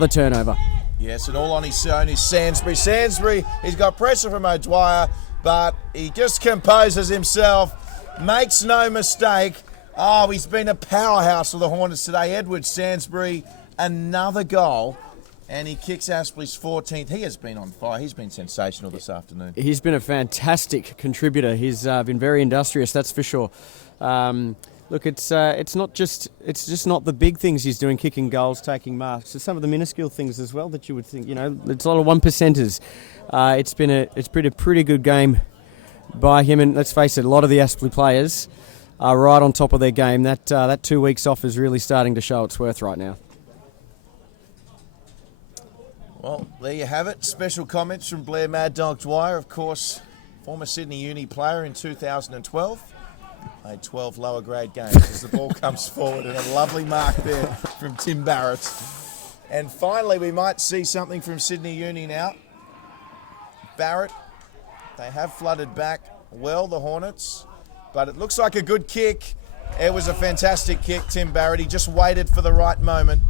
turnover. Yes, and all on his own is Sainsbury. Sainsbury, he's got pressure from O'Dwyer, but he just composes himself, makes no mistake. Oh, he's been a powerhouse for the Hornets today. Edward Sainsbury another goal, and he kicks Aspley's 14th. He has been on fire. He's been sensational this afternoon. He's been a fantastic contributor. He's been very industrious, that's for sure. Look, it's just not the big things he's doing, kicking goals, taking marks. It's some of the minuscule things as well that you would think, it's a lot of 1%ers. It's been a pretty good game by him, and let's face it, a lot of the Aspley players are right on top of their game. That 2 weeks off is really starting to show its worth right now. Well, there you have it. Special comments from Blair Mad Dog Dwyer, of course, former Sydney Uni player in 2012. Played 12 lower grade games as the ball comes forward, and a lovely mark there from Tim Barrett. And finally, we might see something from Sydney Uni now. Barrett, they have flooded back well, the Hornets, but it looks like a good kick. It was a fantastic kick, Tim Barrett. He just waited for the right moment.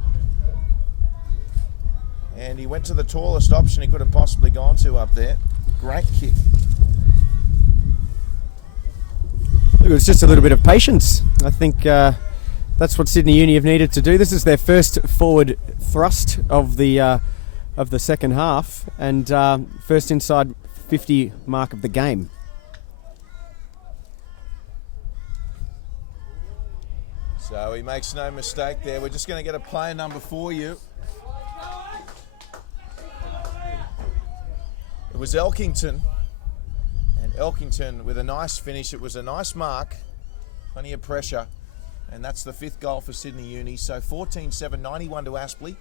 And he went to the tallest option he could have possibly gone to up there. Great kick. It was just a little bit of patience. I think that's what Sydney Uni have needed to do. This is their first forward thrust of the second half, and first inside 50 mark of the game. So he makes no mistake there. We're just going to get a player number for you. It was Elkington, and Elkington with a nice finish. It was a nice mark, plenty of pressure, and that's the 5th goal for Sydney Uni. So 14-7, 91 to Aspley,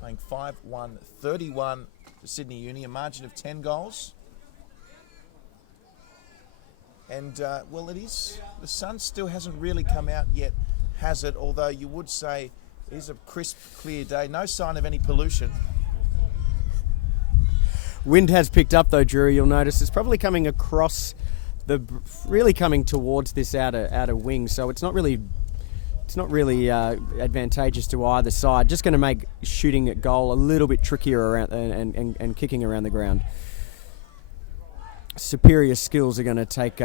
playing 5-1, 31 to Sydney Uni, a margin of 10 goals. And, well, it is, the sun still hasn't really come out yet, has it? Although you would say it is a crisp, clear day, no sign of any pollution. Wind has picked up though, Drury. You'll notice it's probably coming across really coming towards this outer wing. So it's not really advantageous to either side. Just going to make shooting at goal a little bit trickier around and kicking around the ground. Superior skills are going to take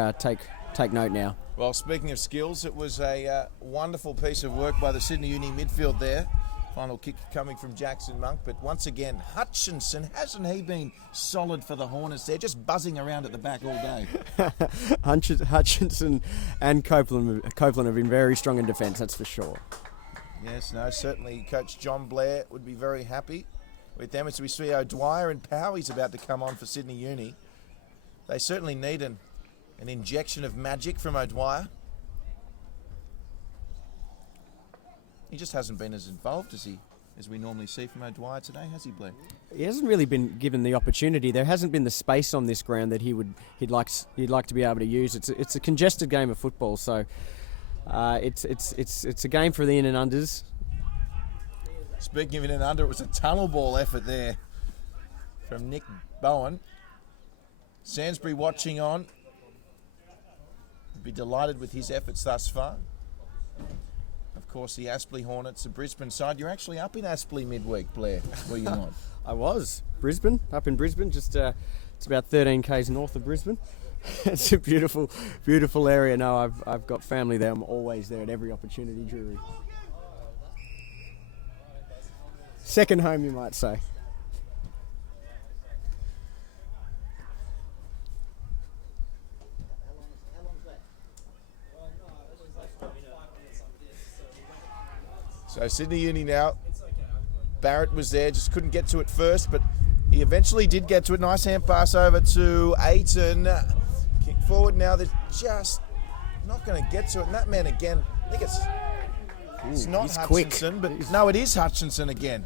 note now. Well, speaking of skills, it was a wonderful piece of work by the Sydney Uni midfield there. Final kick coming from Jackson Monk, but once again, Hutchinson, hasn't he been solid for the Hornets? They're just buzzing around at the back all day. Hutchinson and Copeland have been very strong in defence, that's for sure. Yes, no, certainly Coach John Blair would be very happy with them. As we see O'Dwyer and Powey's about to come on for Sydney Uni. They certainly need an injection of magic from O'Dwyer. He just hasn't been as involved as we normally see from O'Dwyer today, has he, Blair? He hasn't really been given the opportunity. There hasn't been the space on this ground that he'd like to be able to use. It's a congested game of football, so it's a game for the in and unders. Speaking of in and under, it was a tunnel ball effort there from Nick Bowen. Sainsbury watching on. Would be delighted with his efforts thus far. Of course, the Aspley Hornets, the Brisbane side. You're actually up in Aspley midweek, Blair, were you not? I was. Up in Brisbane, just it's about 13 k's north of Brisbane. It's a beautiful, beautiful area. No, I've got family there. I'm always there at every opportunity, Drury. Second home, you might say. So Sydney Uni now. Barrett was there, just couldn't get to it first, but he eventually did get to it. Nice hand pass over to Ayton. Kick forward now. They're just not going to get to it. And that man again, I think it's not Hutchinson, quick. but no, it is Hutchinson again.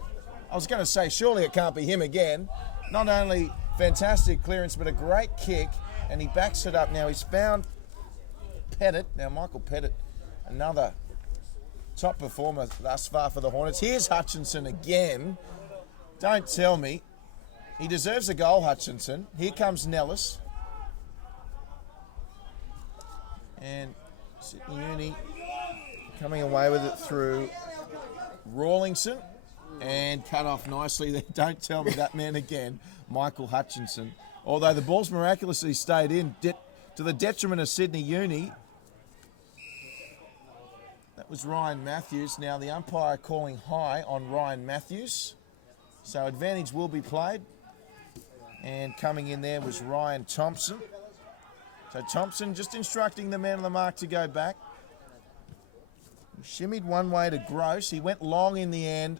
I was going to say, surely it can't be him again. Not only fantastic clearance, but a great kick, and he backs it up. Now he's found Pettit. Now Michael Pettit, another top performer thus far for the Hornets. Here's Hutchinson again. Don't tell me. He deserves a goal, Hutchinson. Here comes Nellis. And Sydney Uni coming away with it through Rawlingson. And cut off nicely there. Don't tell me that man again, Michael Hutchinson. Although the ball's miraculously stayed in, to the detriment of Sydney Uni. was Ryan Matthews. Now the umpire calling high on Ryan Matthews. So advantage will be played. And coming in there was Ryan Thompson. So Thompson just instructing the man on the mark to go back. Shimmied one way to Gross. He went long in the end.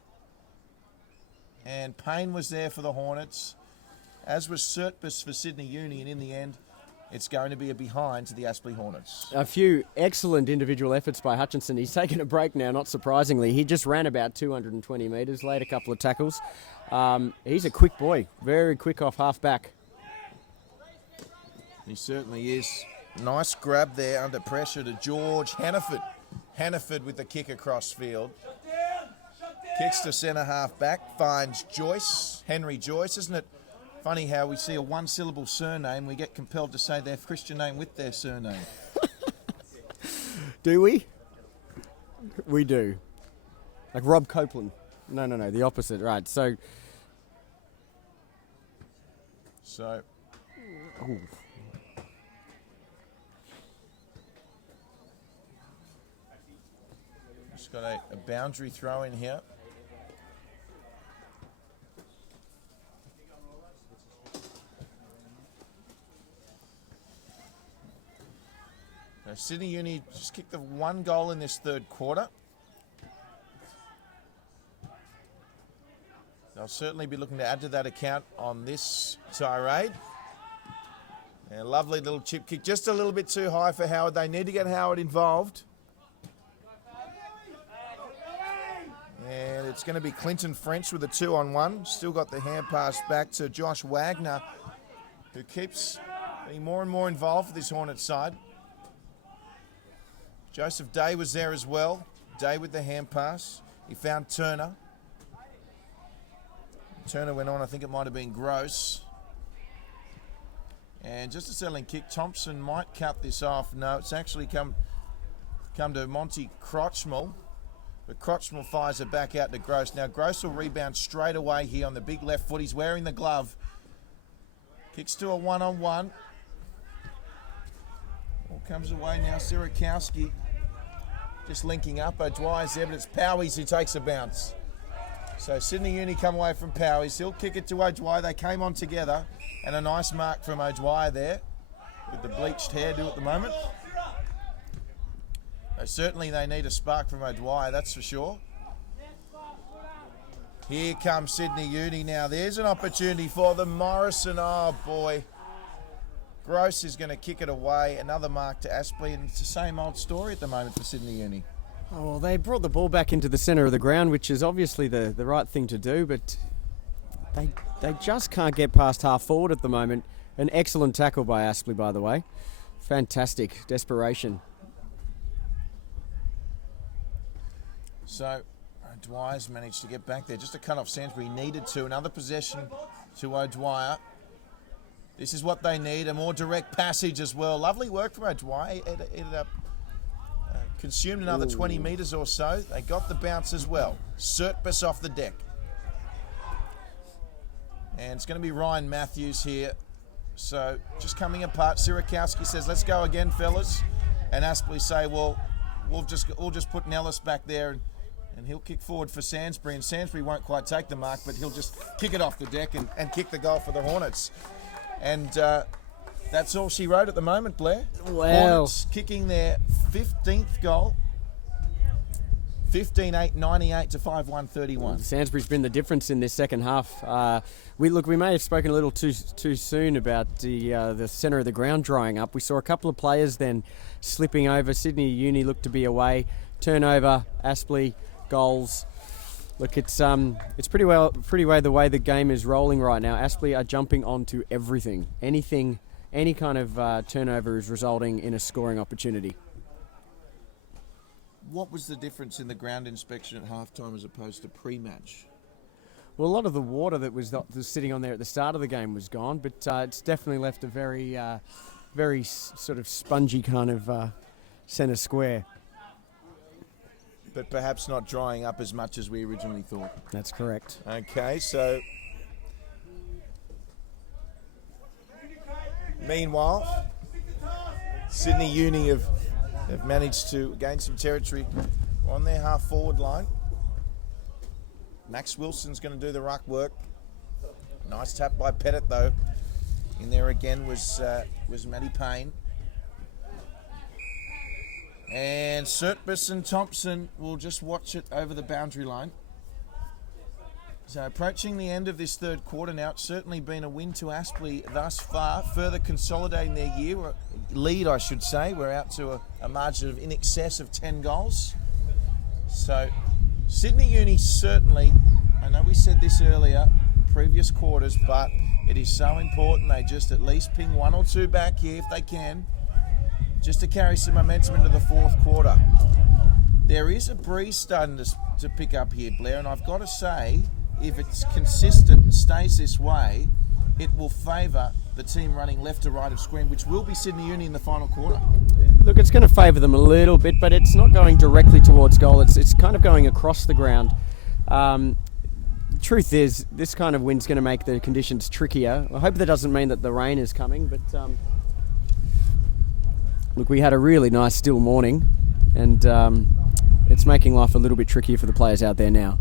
And Payne was there for the Hornets, as was Surtbus for Sydney Uni. And in the end, it's going to be a behind to the Aspley Hornets. A few excellent individual efforts by Hutchinson. He's taken a break now, not surprisingly. He just ran about 220 metres, laid a couple of tackles. He's a quick boy, very quick off half back. He certainly is. Nice grab there under pressure to George Hannaford. Hannaford with the kick across field. Kicks to centre half back, finds Joyce, Henry Joyce. Isn't it funny how we see a one-syllable surname, we get compelled to say their Christian name with their surname? Do we? We do. Like Rob Copeland. No, the opposite. Right, so... Ooh. Just got a boundary throw in here. Sydney Uni just kicked the one goal in this third quarter. They'll certainly be looking to add to that account on this tirade. And a lovely little chip kick, just a little bit too high for Howard. They need to get Howard involved. And it's going to be Clinton French with a 2-on-1. Still got the hand pass back to Josh Wagner, who keeps being more and more involved for this Hornets side. Joseph Day was there as well. Day with the hand pass. He found Turner. Turner went on, I think it might have been Gross. And just a settling kick. Thompson might cut this off. No, it's actually come to Monty Crotchmell. But Crotchmell fires it back out to Gross. Now Gross will rebound straight away here on the big left foot. He's wearing the glove. Kicks to a one-on-one. All comes away now. Sirakowski just linking up. O'Dwyer's there, but it's Powies who takes a bounce. So Sydney Uni come away from Powies. He'll kick it to O'Dwyer. They came on together. And a nice mark from O'Dwyer there with the bleached hairdo at the moment. Certainly they need a spark from O'Dwyer, that's for sure. Here comes Sydney Uni now. There's an opportunity for them. Morrison, oh boy. Gross is going to kick it away. Another mark to Aspley, and it's the same old story at the moment for Sydney Uni. Oh, well, they brought the ball back into the centre of the ground, which is obviously the right thing to do, but they just can't get past half forward at the moment. An excellent tackle by Aspley, by the way. Fantastic. Desperation. So, O'Dwyer's managed to get back there. Just to cut off Sainsbury. Needed to. Another possession to O'Dwyer. This is what they need. A more direct passage as well. Lovely work from O'Dwyer. It ended up consumed another 20 metres or so. They got the bounce as well. Surtbus off the deck. And it's going to be Ryan Matthews here. So, just coming apart. Sirakowski says, let's go again, fellas. And Aspley say, well, we'll just put Nellis back there and he'll kick forward for Sainsbury. And Sainsbury won't quite take the mark, but he'll just kick it off the deck and kick the goal for the Hornets. And that's all she wrote at the moment, Blair. Wow. Hornets kicking their 15th goal. 15-8, 98 to 5-1-31. Sainsbury's been the difference in this second half. We may have spoken a little too soon about the centre of the ground drying up. We saw a couple of players then slipping over. Sydney Uni looked to be away. Turnover, Aspley, goals. Look, it's pretty well the way the game is rolling right now. Aspley are jumping onto everything. Any kind of turnover is resulting in a scoring opportunity. What was the difference in the ground inspection at halftime as opposed to pre-match? Well, a lot of the water that was sitting on there at the start of the game was gone, but it's definitely left a very sort of spongy kind of centre square. But perhaps not drying up as much as we originally thought. That's correct. Okay, so meanwhile, Sydney Uni have managed to gain some territory on their half forward line. Max Wilson's going to do the ruck work. Nice tap by Pettit though. In there again was Matty Payne. And Surtbus and Thompson will just watch it over the boundary line. So approaching the end of this third quarter now, it's certainly been a win to Aspley thus far, further consolidating their lead, I should say. We're out to a margin of in excess of 10 goals. So Sydney Uni certainly, I know we said this earlier, previous quarters, but it is so important they just at least ping one or two back here if they can, just to carry some momentum into the fourth quarter. There is a breeze starting to pick up here, Blair, and I've got to say, if it's consistent and stays this way, it will favour the team running left to right of screen, which will be Sydney Uni in the final quarter. Look, it's going to favour them a little bit, but it's not going directly towards goal. It's kind of going across the ground. Truth is, this kind of wind's going to make the conditions trickier. I hope that doesn't mean that the rain is coming, but look, we had a really nice still morning, and it's making life a little bit trickier for the players out there now.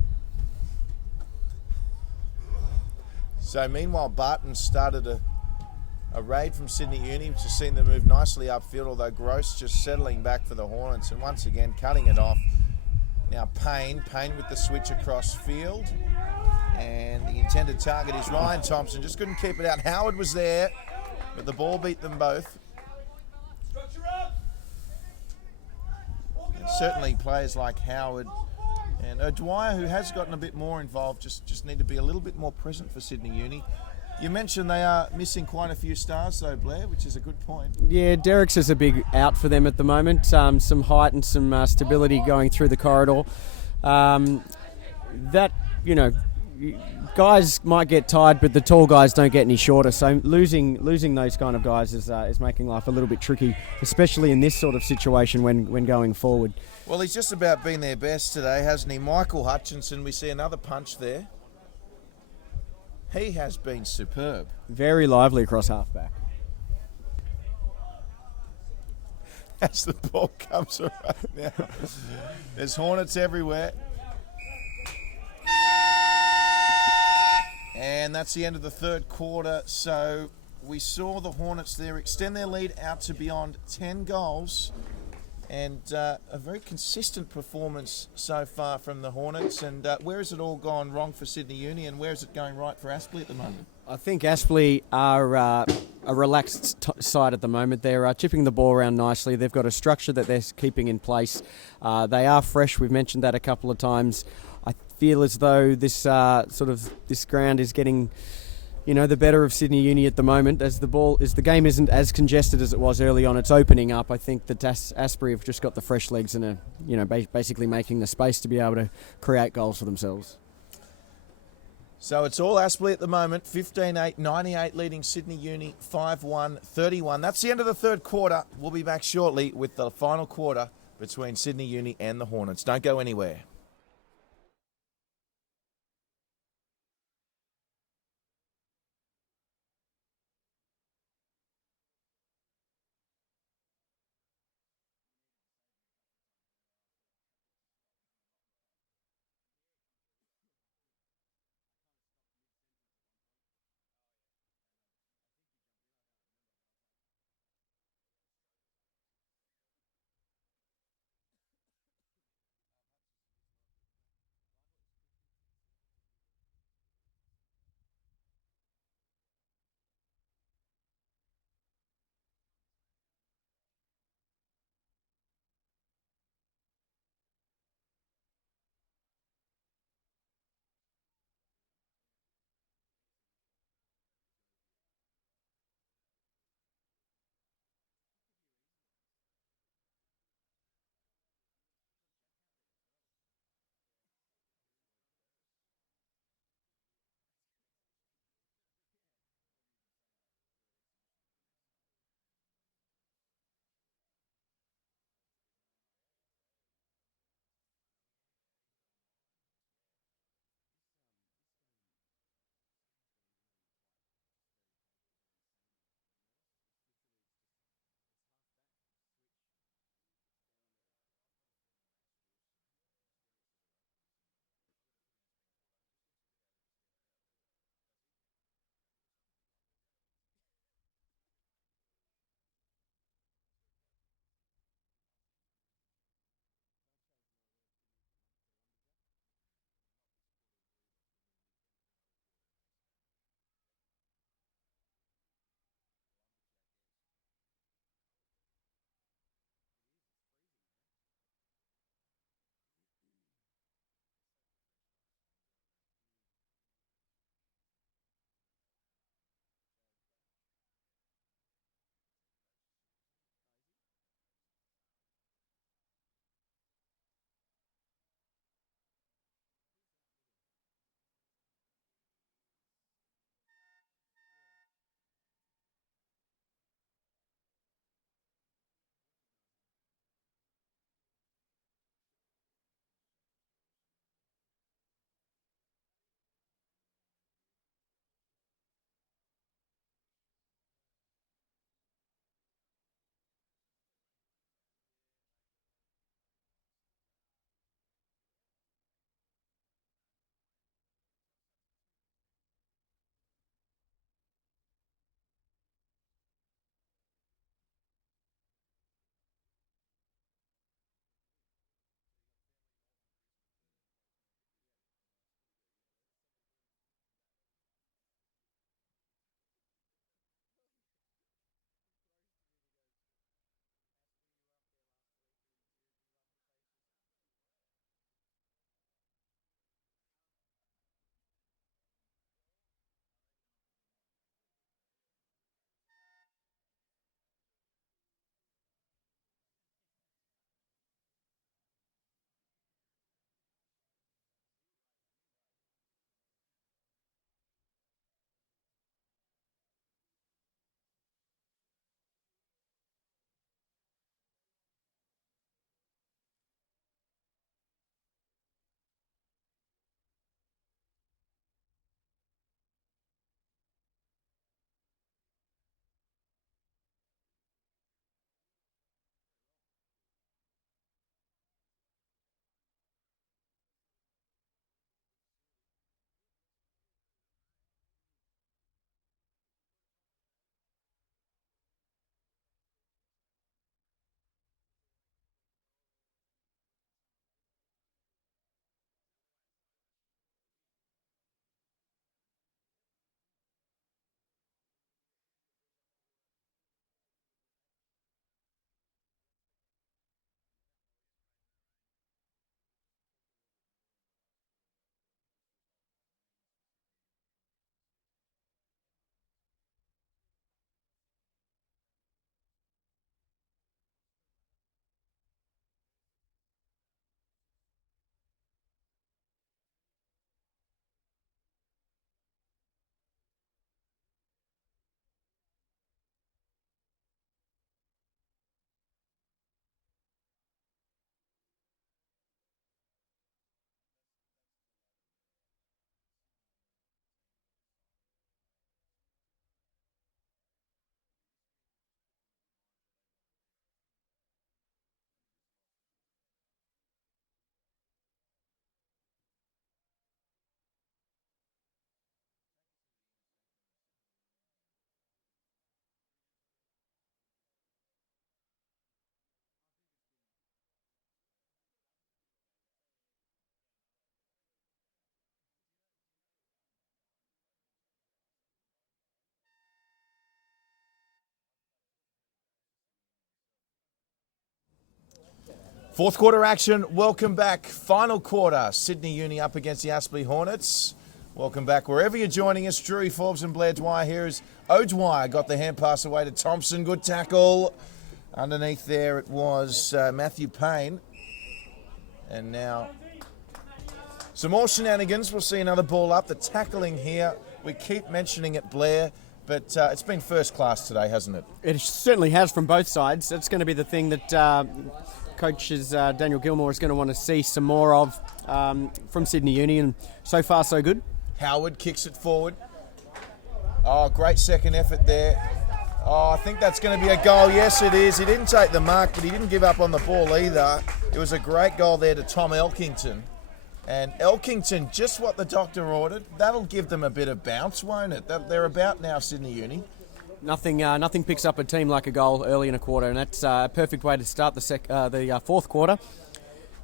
So meanwhile, Barton started a raid from Sydney Uni, which has seen them move nicely upfield, although Gross just settling back for the Hornets and once again cutting it off. Now Payne with the switch across field, and the intended target is Ryan Thompson. Just couldn't keep it out. Howard was there, but the ball beat them both. And certainly players like Howard and Dwyer, who has gotten a bit more involved, just need to be a little bit more present for Sydney Uni. You mentioned they are missing quite a few stars though, Blair, which is a good point. Yeah, Derrick's is a big out for them at the moment. Some height and some stability going through the corridor. Guys might get tired, but the tall guys don't get any shorter. So losing those kind of guys is making life a little bit tricky, especially in this sort of situation when going forward. Well, he's just about been their best today, hasn't he? Michael Hutchinson, we see another punch there. He has been superb. Very lively across halfback. As the ball comes around now, there's Hornets everywhere. And that's the end of the third quarter. So we saw the Hornets there extend their lead out to beyond 10 goals. And a very consistent performance so far from the Hornets. And where has it all gone wrong for Sydney Uni, and where is it going right for Aspley at the moment? I think Aspley are a relaxed side at the moment. They're chipping the ball around nicely. They've got a structure that they're keeping in place. They are fresh. We've mentioned that a couple of times. I feel as though this ground is getting, the better of Sydney Uni at the moment. As the game isn't as congested as it was early on, it's opening up. I think that Asprey have just got the fresh legs and are, basically making the space to be able to create goals for themselves. So it's all Aspley at the moment, 15-8, 98 leading Sydney Uni, 5-1, 31. That's the end of the third quarter. We'll be back shortly with the final quarter between Sydney Uni and the Hornets. Don't go anywhere. Fourth quarter action, welcome back. Final quarter, Sydney Uni up against the Aspley Hornets. Welcome back wherever you're joining us. Drury, Forbes and Blair Dwyer here as O'Dwyer got the hand pass away to Thompson. Good tackle. Underneath there it was Matthew Payne. And now some more shenanigans. We'll see another ball up. The tackling here, we keep mentioning it, Blair, but it's been first class today, hasn't it? It certainly has from both sides. That's going to be the thing that coaches Daniel Gilmore is going to want to see some more of from Sydney Uni, and so far so good. Howard kicks it forward. Oh, great second effort there. Oh, I think that's going to be a goal. Yes, it is. He didn't take the mark, but he didn't give up on the ball either. It was a great goal there to Tom Elkington. And Elkington, just what the doctor ordered. That'll give them a bit of bounce, won't it? They're about now, Sydney Uni. Nothing picks up a team like a goal early in a quarter, and that's a perfect way to start the fourth quarter.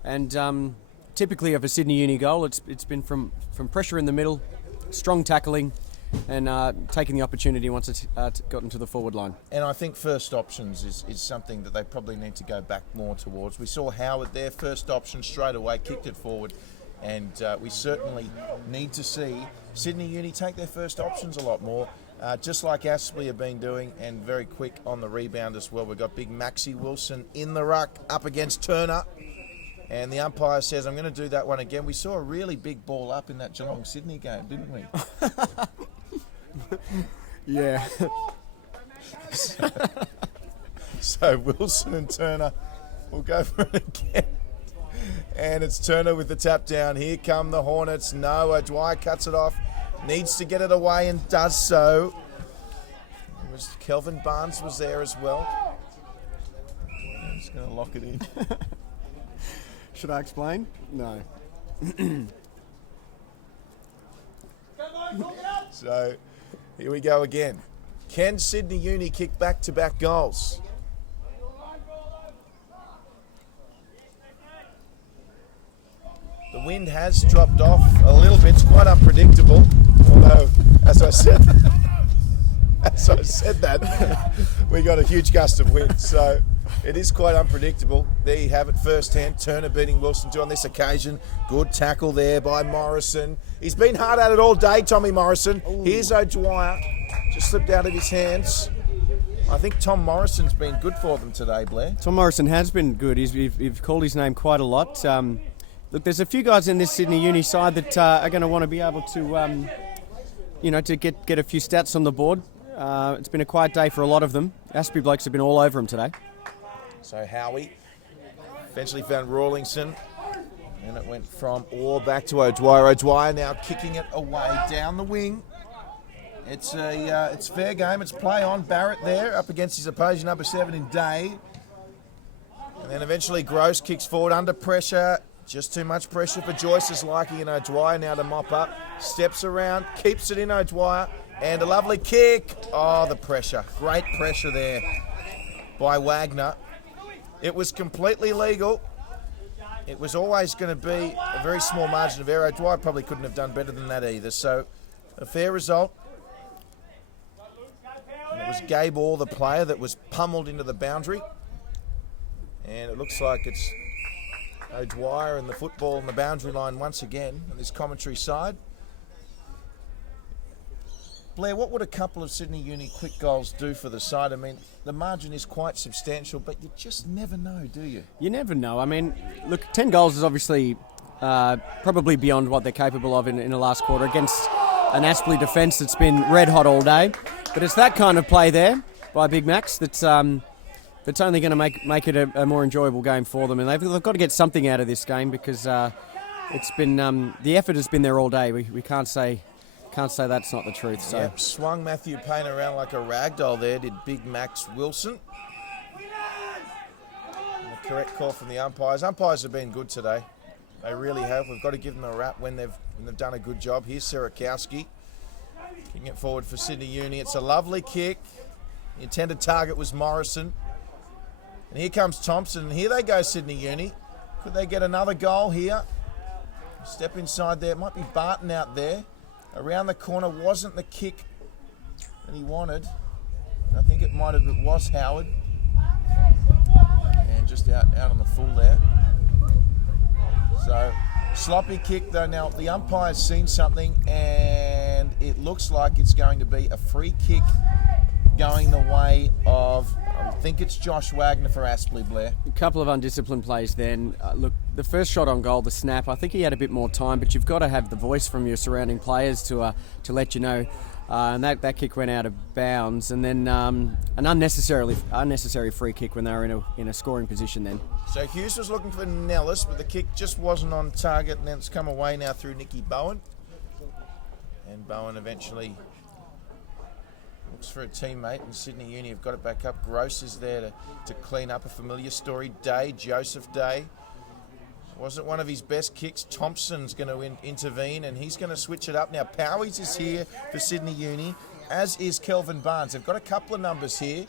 And typically of a Sydney Uni goal, it's been from pressure in the middle, strong tackling, and taking the opportunity once it's gotten to the forward line. And I think first options is something that they probably need to go back more towards. We saw Howard there, first option straight away, kicked it forward. And we certainly need to see Sydney Uni take their first options a lot more, just like Aspley have been doing, and very quick on the rebound as well. We've got big Maxie Wilson in the ruck up against Turner. And the umpire says, I'm going to do that one again. We saw a really big ball up in that Geelong-Sydney game, didn't we? Yeah. So Wilson and Turner will go for it again. And it's Turner with the tap down. Here come the Hornets. No, O'Dwyer cuts it off. Needs to get it away and does so. Kelvin Barnes was there as well. I'm just going to lock it in. Should I explain? No. So here we go again. Can Sydney Uni kick back-to-back goals? The wind has dropped off a little bit. It's quite unpredictable. Although, as I said that, we got a huge gust of wind. So it is quite unpredictable. There you have it firsthand. Turner beating Wilson on this occasion. Good tackle there by Morrison. He's been hard at it all day, Tommy Morrison. Ooh. Here's O'Dwyer. Just slipped out of his hands. I think Tom Morrison's been good for them today, Blair. Tom Morrison has been good. You've called his name quite a lot. Look, there's a few guys in this Sydney Uni side that are going to want to be able to, to get a few stats on the board. It's been a quiet day for a lot of them. Aspley blokes have been all over him today. So Howie eventually found Rawlingson, and it went from Orr back to O'Dwyer. O'Dwyer now kicking it away down the wing. It's fair game. It's play on. Barrett there up against his opposing number 7 in Day. And then eventually Gross kicks forward under pressure. Just too much pressure for Joyce's liking, and O'Dwyer now to mop up. Steps around, keeps it in O'Dwyer, and a lovely kick. Oh, the pressure. Great pressure there by Wagner. It was completely legal. It was always going to be a very small margin of error. O'Dwyer probably couldn't have done better than that either. So a fair result. And it was Gabe Orr, the player, that was pummeled into the boundary. And it looks like it's O'Dwyer and the football on the boundary line once again on this commentary side. Blair, what would a couple of Sydney Uni quick goals do for the side? I mean, the margin is quite substantial, but you just never know, do you? You never know. I mean, look, 10 goals is obviously probably beyond what they're capable of in the last quarter against an Aspley defence that's been red hot all day. But it's that kind of play there by Big Max that's only going to make it a more enjoyable game for them. And they've got to get something out of this game because it's been the effort has been there all day. We can't say that's not the truth. So. Yep, swung Matthew Payne around like a ragdoll there, did Big Max Wilson. And the correct call from the umpires. Umpires have been good today. They really have. We've got to give them a rap when they've done a good job. Here's Sirakowski kicking it forward for Sydney Uni. It's a lovely kick. The intended target was Morrison. And here comes Thompson. And here they go, Sydney Uni. Could they get another goal here? Step inside there. It might be Barton out there. Around the corner wasn't the kick that he wanted. I think it was Howard. And just out on the full there. So, sloppy kick though. Now, the umpire's seen something, and it looks like it's going to be a free kick going the way of, I think it's Josh Wagner for Aspley, Blair. A couple of undisciplined plays then. Look, the first shot on goal, the snap, I think he had a bit more time, but you've got to have the voice from your surrounding players to let you know. And that kick went out of bounds, and then an unnecessary free kick when they were in a scoring position then. So Hughes was looking for Nellis, but the kick just wasn't on target, and then it's come away now through Nicky Bowen. And Bowen eventually looks for a teammate, and Sydney Uni have got it back up. Gross is there to clean up a familiar story. Joseph Day. Wasn't one of his best kicks. Thompson's going to intervene, and he's going to switch it up. Now, Powies is here for Sydney Uni, as is Kelvin Barnes. They've got a couple of numbers here.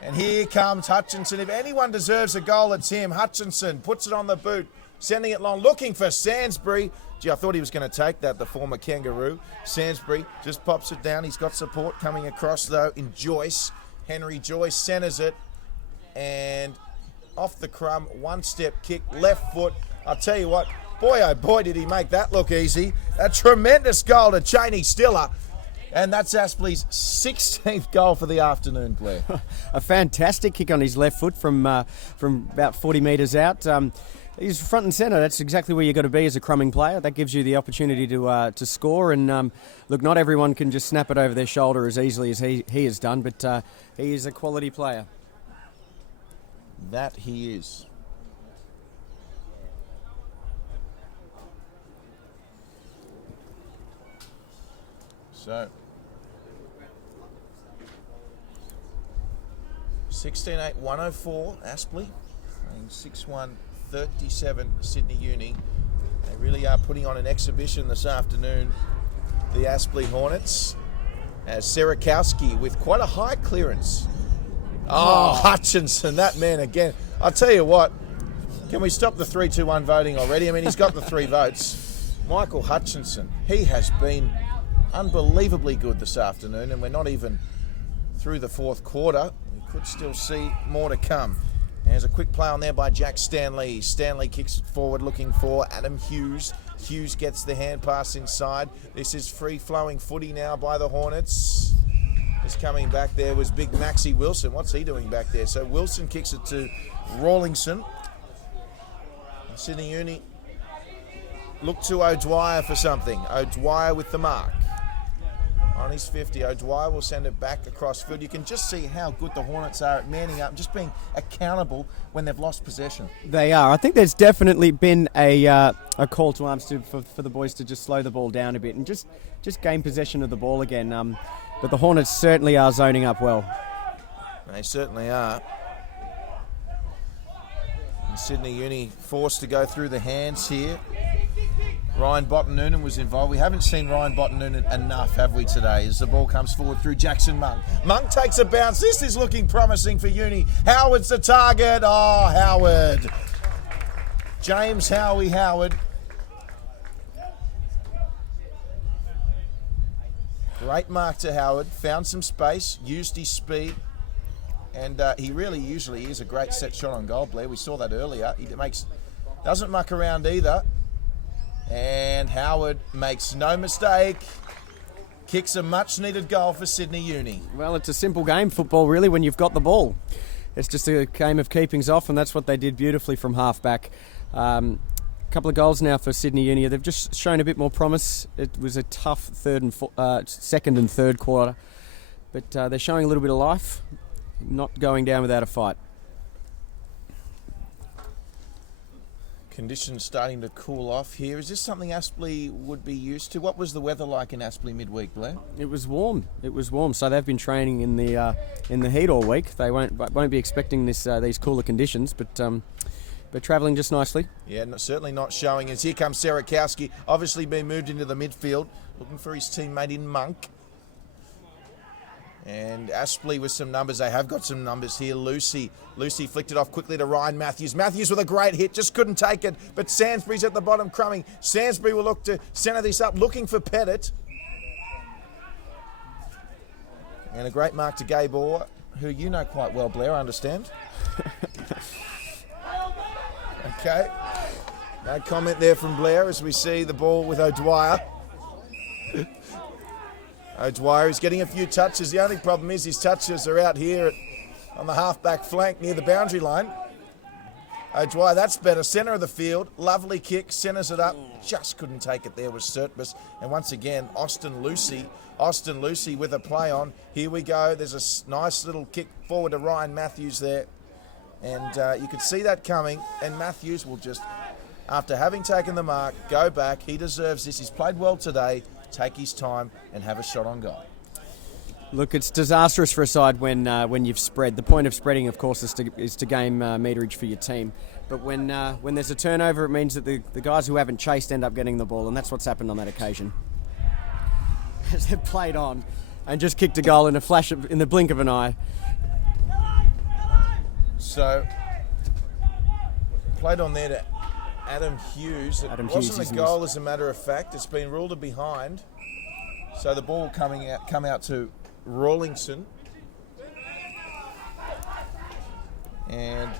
And here comes Hutchinson. If anyone deserves a goal, it's him. Hutchinson puts it on the boot, sending it long, looking for Sansbury. Gee, I thought he was going to take that, the former Kangaroo. Sansbury just pops it down. He's got support coming across, though, in Joyce. Henry Joyce centres it, and off the crumb, one-step kick, left foot. I'll tell you what, boy, oh boy, did he make that look easy. A tremendous goal to Cheney Stiller. And that's Aspley's 16th goal for the afternoon, Blair. A fantastic kick on his left foot from about 40 metres out. He's front and centre. That's exactly where you've got to be as a crumbing player. That gives you the opportunity to score. And look, not everyone can just snap it over their shoulder as easily as he has done, but he is a quality player. That he is. So, 16-8, 104, Aspley. 6-1, 37, Sydney Uni. They really are putting on an exhibition this afternoon, the Aspley Hornets, as Serakowski with quite a high clearance. Oh, Hutchinson, that man again. I'll tell you what, can we stop the 3-2-1 voting already? I mean, he's got the 3 votes. Michael Hutchinson, he has been unbelievably good this afternoon, and we're not even through the fourth quarter. We could still see more to come. There's a quick play on there by Jack Stanley. Stanley kicks it forward looking for Adam Hughes. Hughes gets the hand pass inside. This is free-flowing footy now by the Hornets. Just coming back there was big Maxie Wilson. What's he doing back there? So Wilson kicks it to Rawlingson. Sydney Uni look to O'Dwyer for something. O'Dwyer with the mark. On his 50, O'Dwyer will send it back across field. You can just see how good the Hornets are at manning up, just being accountable when they've lost possession. They are. I think there's definitely been a call to arms for the boys to just slow the ball down a bit and just gain possession of the ball again. But the Hornets certainly are zoning up well. They certainly are. And Sydney Uni forced to go through the hands here. Ryan Botten-Noonan was involved. We haven't seen Ryan Botten-Noonan enough, have we, today, as the ball comes forward through Jackson Monk. Monk takes a bounce. This is looking promising for Uni. Howard's the target. Oh, Howard. James Howie Howard. Great mark to Howard. Found some space, used his speed, and he really usually is a great set shot on goal, Blair. We saw that earlier. He doesn't muck around either. And Howard makes no mistake. Kicks a much-needed goal for Sydney Uni. Well, it's a simple game, football, really, when you've got the ball. It's just a game of keepings off, and that's what they did beautifully from half-back. Couple of goals now for Sydney Uni. They've just shown a bit more promise. It was a tough second and third quarter, but they're showing a little bit of life, not going down without a fight. Conditions starting to cool off here. Is this something Aspley would be used to? What was the weather like in Aspley midweek, Blair? It was warm. So they've been training in the heat all week. They won't be expecting these cooler conditions, but travelling just nicely. Yeah, certainly not showing as here comes Serakowski, obviously being moved into the midfield, looking for his teammate in Monk. And Aspley with some numbers. They have got some numbers here. Lucy flicked it off quickly to Ryan Matthews. Matthews with a great hit, just couldn't take it. But Sansbury's at the bottom crumbing. Sansbury will look to centre this up, looking for Pettit. And a great mark to Gabor, who you know quite well, Blair, I understand. Okay. No comment there from Blair as we see the ball with O'Dwyer. O'Dwyer is getting a few touches. The only problem is his touches are out here on the half-back flank near the boundary line. O'Dwyer, that's better. Centre of the field. Lovely kick. Centres it up. Just couldn't take it there was Surtbus. And once again, Austin Lucy with a play on. Here we go. There's a nice little kick forward to Ryan Matthews there. And you could see that coming. And Matthews will just, after having taken the mark, go back. He deserves this. He's played well today. Take his time and have a shot on goal. Look, it's disastrous for a side when you've spread. The point of spreading, of course, is to gain meterage for your team. But when there's a turnover, it means that the guys who haven't chased end up getting the ball, and that's what's happened on that occasion. As they've played on and just kicked a goal in the blink of an eye. So, played on there to Adam Hughes. It wasn't a goal, as a matter of fact. It's been ruled a behind. So the ball will come out to Rawlingson. And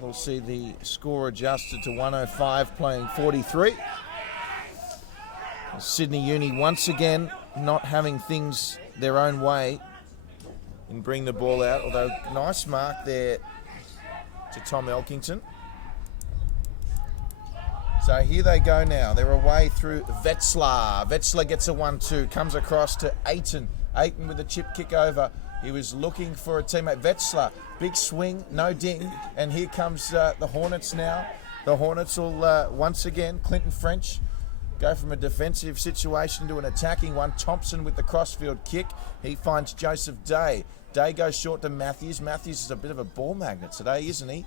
we'll see the score adjusted to 105, playing 43. Sydney Uni once again not having things their own way in bringing the ball out, although nice mark there to Tom Elkington. So here they go now. They're away through Wetzlar. Wetzlar gets a 1-2, comes across to Aiton. Aiton with a chip kick over. He was looking for a teammate. Wetzlar, big swing, no ding. And here comes the Hornets now. The Hornets will once again, Clinton French, go from a defensive situation to an attacking one. Thompson with the crossfield kick. He finds Joseph Day. Day goes short to Matthews. Matthews is a bit of a ball magnet today, isn't he?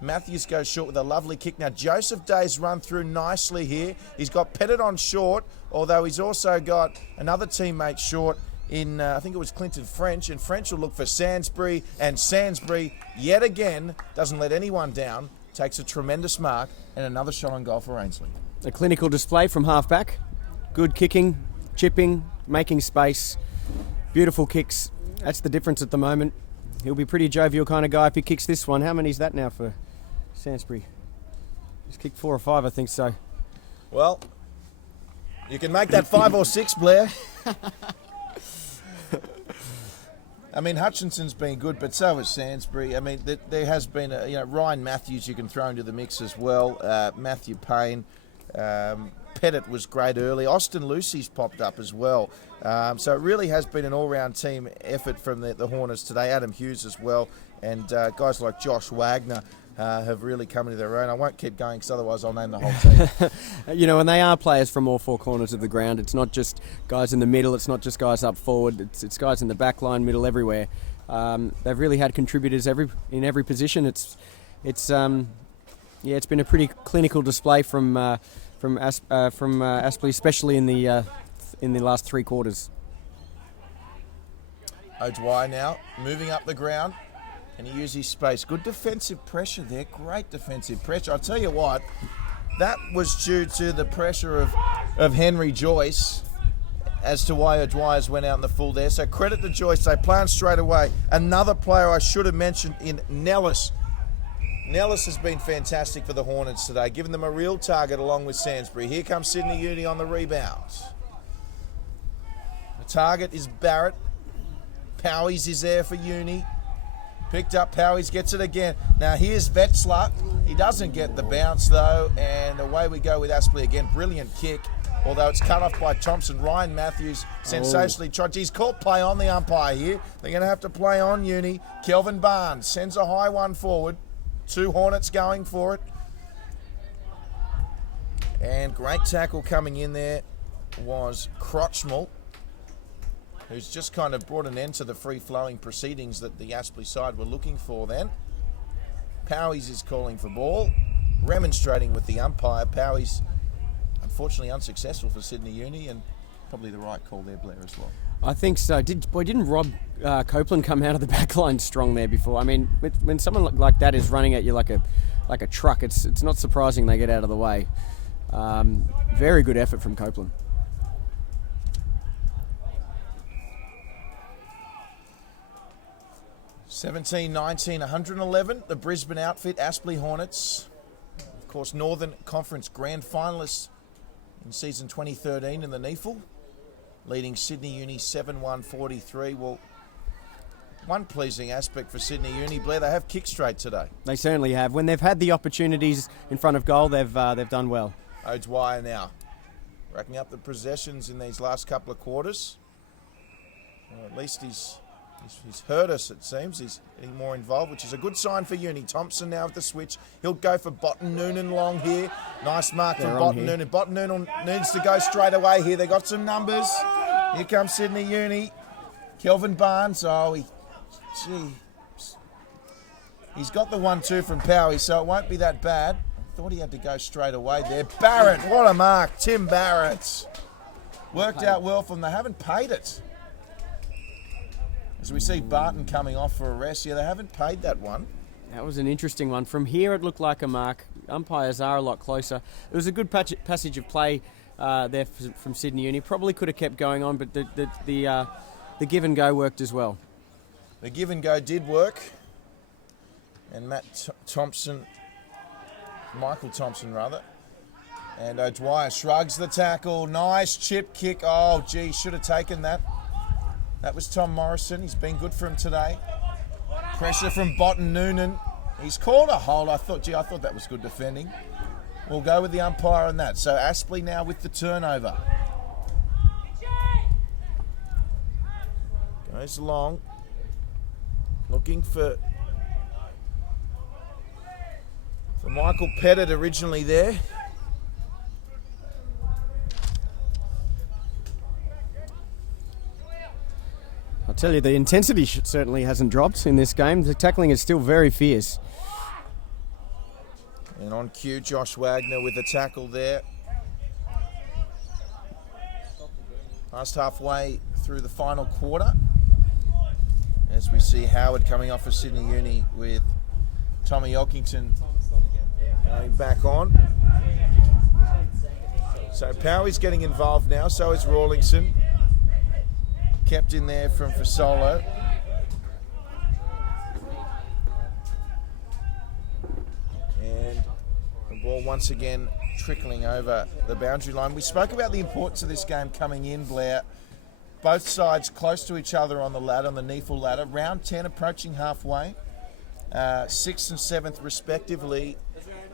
Matthews goes short with a lovely kick. Now, Joseph Day's run through nicely here. He's got Pettit on short, although he's also got another teammate short in, I think it was Clinton French, and French will look for Sansbury, and Sansbury, yet again, doesn't let anyone down, takes a tremendous mark, and another shot on goal for Ainsley. A clinical display from halfback. Good kicking, chipping, making space, beautiful kicks. That's the difference at the moment. He'll be a pretty jovial kind of guy if he kicks this one. How many is that now for Sansbury? He's kicked 4 or 5, I think so. Well, you can make that 5 or 6, Blair. I mean, Hutchinson's been good, but so has Sansbury. I mean, there has been, Ryan Matthews you can throw into the mix as well. Matthew Payne. Pettit was great early. Austin Lucy's popped up as well. So it really has been an all-round team effort from the Hornets today. Adam Hughes as well. And guys like Josh Wagner have really come into their own. I won't keep going because otherwise I'll name the whole team. And they are players from all 4 corners of the ground. It's not just guys in the middle. It's not just guys up forward. It's guys in the back line, middle, everywhere. They've really had contributors in every position. It's been a pretty clinical display from Aspley, especially in the last 3 quarters. O'Dwyer now moving up the ground, and he uses his space. Good defensive pressure there. Great defensive pressure. I'll tell you what, that was due to the pressure of Henry Joyce as to why O'Dwyer's went out in the full there. So credit to Joyce. They play on straight away. Another player I should have mentioned in Nellis. Nellis has been fantastic for the Hornets today, giving them a real target along with Sansbury. Here comes Sydney Uni on the rebounds. The target is Barrett. Powies is there for Uni. Picked up, Powies gets it again. Now here's Wetzlar. He doesn't get the bounce though, and away we go with Aspley again. Brilliant kick, although it's cut off by Thompson. Ryan Matthews sensationally tried. He's caught play on the umpire here. They're going to have to play on Uni. Kelvin Barnes sends a high one forward. 2 Hornets going for it. And great tackle coming in there was Crotchmall, who's just kind of brought an end to the free-flowing proceedings that the Aspley side were looking for then. Powies is calling for ball, remonstrating with the umpire. Powies, unfortunately unsuccessful for Sydney Uni, and probably the right call there, Blair, as well. I think so. Didn't Rob Copeland come out of the back line strong there before? I mean, when someone like that is running at you like a truck, it's not surprising they get out of the way. Very good effort from Copeland. $17-19, 111. The Brisbane outfit, Aspley Hornets. Of course, Northern Conference Grand Finalists in season 2013 in the NEFL, leading Sydney Uni 7-1-43. Well, one pleasing aspect for Sydney Uni, Blair, they have kicked straight today. They certainly have. When they've had the opportunities in front of goal, they've done well. O'Dwyer now racking up the possessions in these last couple of quarters. Well, at least he's hurt us, it seems. He's getting more involved, which is a good sign for Uni. Thompson now with the switch. He'll go for Botten Noonan long here. Nice mark from Botten Noonan. Botten Noonan needs to go straight away here. They got some numbers. Here comes Sydney Uni. Kelvin Barnes. He's got the 1-2 from Powie, so it won't be that bad. I thought he had to go straight away there. Barrett, what a mark. Tim Barrett. Worked out well from them. They haven't paid it. As we see Barton coming off for a rest. Yeah, they haven't paid that one. That was an interesting one. From here, it looked like a mark. Umpires are a lot closer. It was a good passage of play there from Sydney Uni. Probably could have kept going on, but the give and go worked as well. The give and go did work. And Michael Thompson rather. And O'Dwyer shrugs the tackle. Nice chip kick. Oh, gee, should have taken that. That was Tom Morrison. He's been good for him today. Pressure from Botten Noonan. He's called a hold. I thought that was good defending. We'll go with the umpire on that. So Aspley now with the turnover. Goes along. Looking for Michael Pettit originally there. I'll tell you, the intensity certainly hasn't dropped in this game. The tackling is still very fierce. And on cue, Josh Wagner with the tackle there. Last halfway through the final quarter. As we see Howard coming off for Sydney Uni with Tommy Elkington going back on. So Powey's getting involved now, so is Rawlingson. Kept in there from Fasolo. And the ball once again trickling over the boundary line. We spoke about the importance of this game coming in, Blair. Both sides close to each other on the ladder, on the NEFL ladder. Round 10 approaching halfway. 6th and 7th respectively.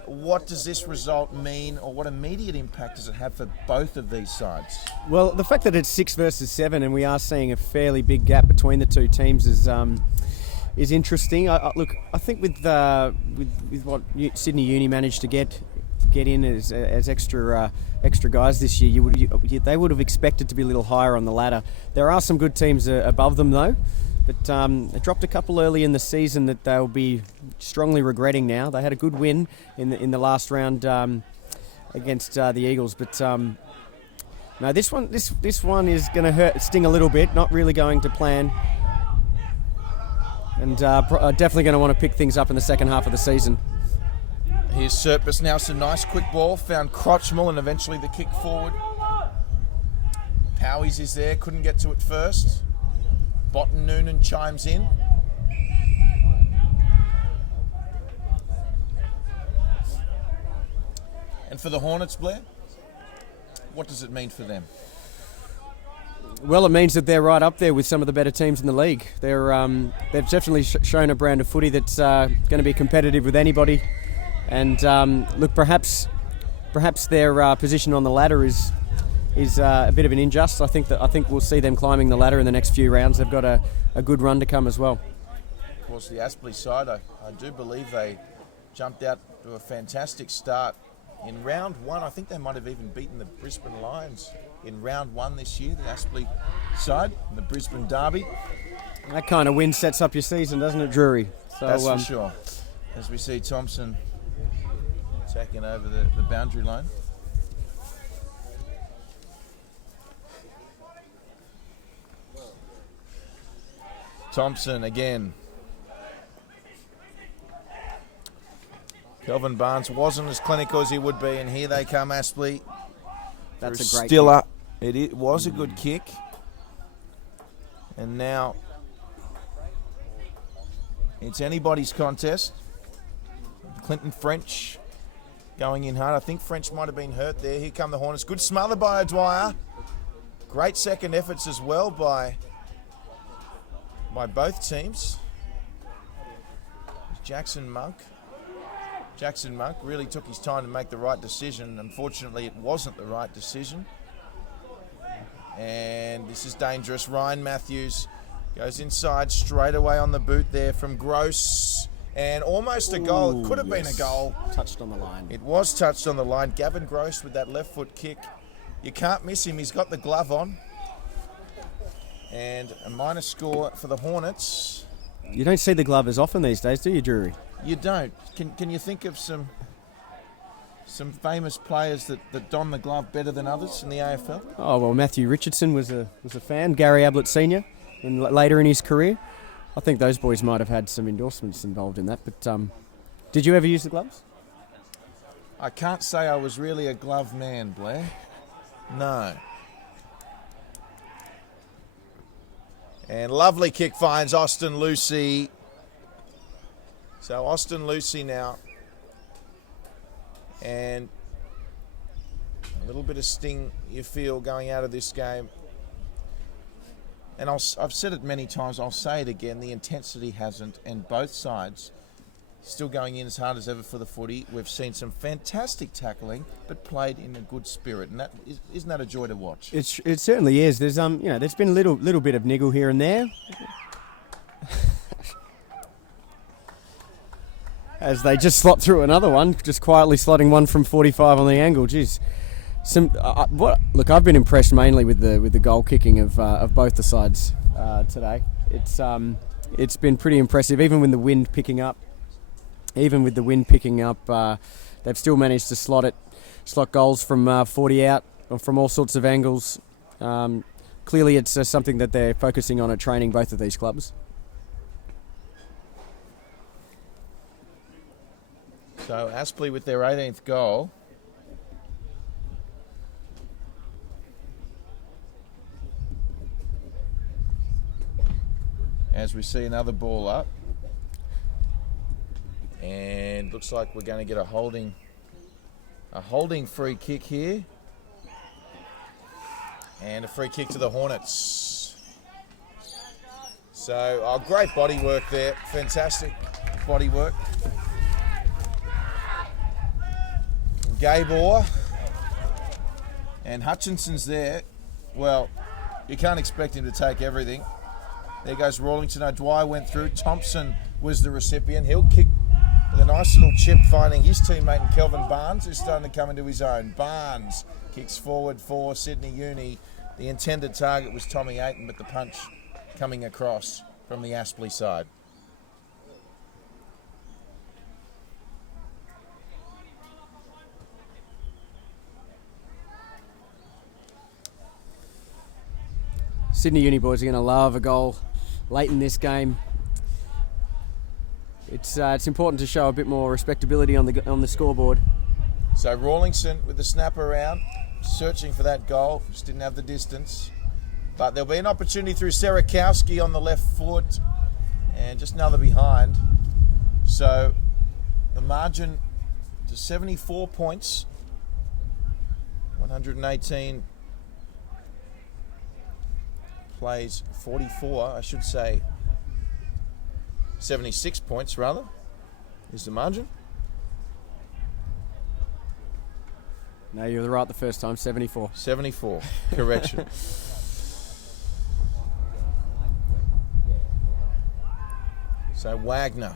What does this result mean, or what immediate impact does it have for both of these sides? Well, the fact that it's 6 versus 7 and we are seeing a fairly big gap between the two teams is interesting. Look, I think with what Sydney Uni managed to get in as extra guys this year, they would have expected to be a little higher on the ladder. There are some good teams above them though. But they dropped a couple early in the season that they'll be strongly regretting now. They had a good win in the last round against the Eagles, but no, this one is going to sting a little bit. Not really going to plan, and definitely going to want to pick things up in the second half of the season. Here's Serpus now. Some nice quick ball. Found Crotchmall and eventually the kick forward. Powies is there. Couldn't get to it first. Botten Noonan chimes in. And for the Hornets, Blair, what does it mean for them? Well, it means that they're right up there with some of the better teams in the league. They've definitely shown a brand of footy that's going to be competitive with anybody. And look, perhaps their position on the ladder is a bit of an injustice. I think we'll see them climbing the ladder in the next few rounds. They've got a good run to come as well. Of course, the Aspley side, I do believe they jumped out to a fantastic start in round 1. I think they might have even beaten the Brisbane Lions in round 1 this year, the Aspley side, the Brisbane Derby. That kind of win sets up your season, doesn't it, Drury? So, that's for sure. As we see Thompson attacking over the boundary line. Thompson again. Kelvin Barnes wasn't as clinical as he would be, and here they come, Aspley. That's a great Stiller. It was a good kick. And now it's anybody's contest. Clinton French going in hard. I think French might have been hurt there. Here come the Hornets. Good smother by O'Dwyer. Great second efforts as well by both teams. Jackson Monk really took his time to make the right decision. Unfortunately, it wasn't the right decision. And this is dangerous. Ryan Matthews goes inside straight away on the boot there from Gross. And almost a goal. It could have been a goal. Touched on the line. It was touched on the line. Gavin Gross with that left foot kick. You can't miss him. He's got the glove on. And a minor score for the Hornets. You don't see the glove as often these days, do you, Drury? You don't. Can you think of some famous players that don the glove better than others in the AFL? Oh, well, Matthew Richardson was a fan. Gary Ablett Sr. Later in his career. I think those boys might have had some endorsements involved in that. But did you ever use the gloves? I can't say I was really a glove man, Blair. No. And lovely kick finds Austin Lucy. So Austin Lucy now. And a little bit of sting you feel going out of this game. And I've said it many times, I'll say it again, the intensity hasn't, and both sides still going in as hard as ever for the footy. We've seen some fantastic tackling, but played in a good spirit, and isn't that a joy to watch? It certainly is. There's there's been a little bit of niggle here and there. As they just slot through another one, just quietly slotting one from 45 on the angle. Jeez. Look, I've been impressed mainly with the goal kicking of both the sides today. It's been pretty impressive, even with the wind picking up. They've still managed to slot goals from 40 out, or from all sorts of angles. Clearly, it's something that they're focusing on at training, both of these clubs. So Aspley with their 18th goal. As we see another ball up. And looks like we're going to get a holding free kick here. And a free kick to the Hornets. So, great body work there. Fantastic body work. Gabor. And Hutchinson's there. Well, you can't expect him to take everything. There goes Rawlington. O'Dwyer went through. Thompson was the recipient. He'll kick with a nice little chip, finding his teammate in Kelvin Barnes, who's starting to come into his own. Barnes kicks forward for Sydney Uni. The intended target was Tommy Ayton, but the punch coming across from the Aspley side. Sydney Uni boys are going to love a goal late in this game. It's important to show a bit more respectability on the scoreboard. So Rawlington with the snap around, searching for that goal. Just didn't have the distance. But there'll be an opportunity through Serakowski on the left foot, and just another behind. So the margin to 74 points, 118 plays 44, I should say 76 points rather, is the margin. No, you were right the first time, 74. 74, correction. So Wagner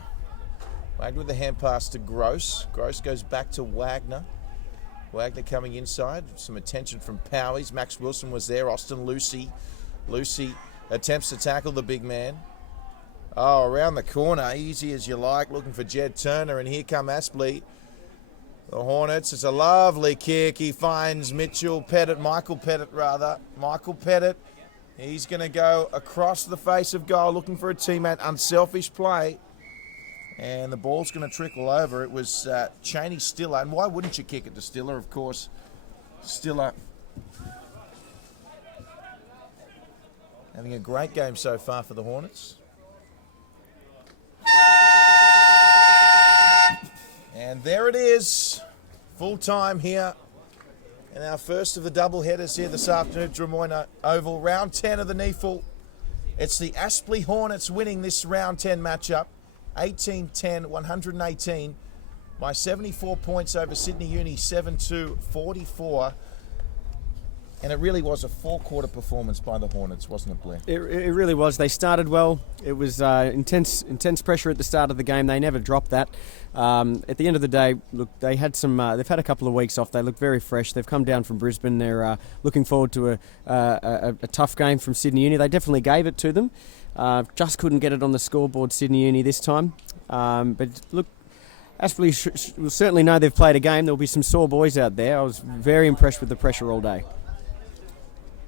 with the hand pass to Gross. Gross goes back to Wagner. Wagner coming inside, some attention from Powies. Max Wilson was there, Austin Lucy attempts to tackle the big man. Oh, around the corner, easy as you like, looking for Jed Turner, and here come Aspley. The Hornets, it's a lovely kick. He finds Michael Pettit. He's going to go across the face of goal, looking for a teammate. Unselfish play. And the ball's going to trickle over. It was Cheney Stiller. And why wouldn't you kick it to Stiller? Of course, Stiller having a great game so far for the Hornets. And there it is. Full time here. And our first of the double headers here this afternoon, Drummoyne Oval, round 10 of the NEFL. It's the Aspley Hornets winning this round 10 matchup, 18-10, 118, by 74 points over Sydney Uni, 7-2-44. And it really was a four-quarter performance by the Hornets, wasn't it, Blair? It really was. They started well. It was intense pressure at the start of the game. They never dropped that. At the end of the day, look, they had some. They've had a couple of weeks off. They look very fresh. They've come down from Brisbane. They're looking forward to a tough game from Sydney Uni. They definitely gave it to them. Just couldn't get it on the scoreboard, Sydney Uni, this time. But look, Aspley will certainly know they've played a game. There'll be some sore boys out there. I was very impressed with the pressure all day.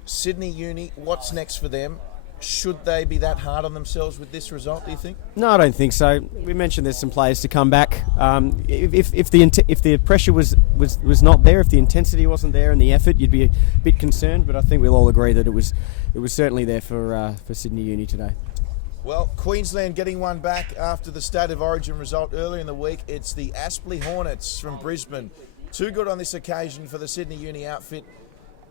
Sydney Uni, what's next for them? Should they be that hard on themselves with this result, do you think? No, I don't think so. We mentioned there's some players to come back. If the pressure was not there, if the intensity wasn't there and the effort, you'd be a bit concerned. But I think we'll all agree that it was certainly there for Sydney Uni today. Well, Queensland getting one back after the State of Origin result earlier in the week. It's the Aspley Hornets from Brisbane. Too good on this occasion for the Sydney Uni outfit.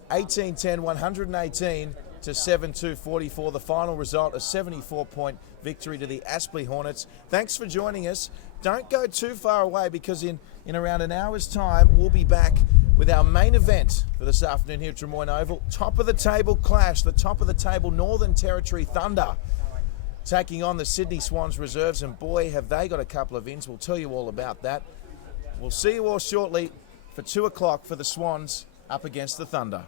18-10, 118 to 7-2-44. The final result, a 74-point victory to the Aspley Hornets. Thanks for joining us. Don't go too far away, because in around an hour's time, we'll be back with our main event for this afternoon here at Drummoyne Oval. Top of the table clash, the top of the table Northern Territory Thunder taking on the Sydney Swans reserves, and boy, have they got a couple of ins. We'll tell you all about that. We'll see you all shortly for 2 o'clock for the Swans up against the Thunder.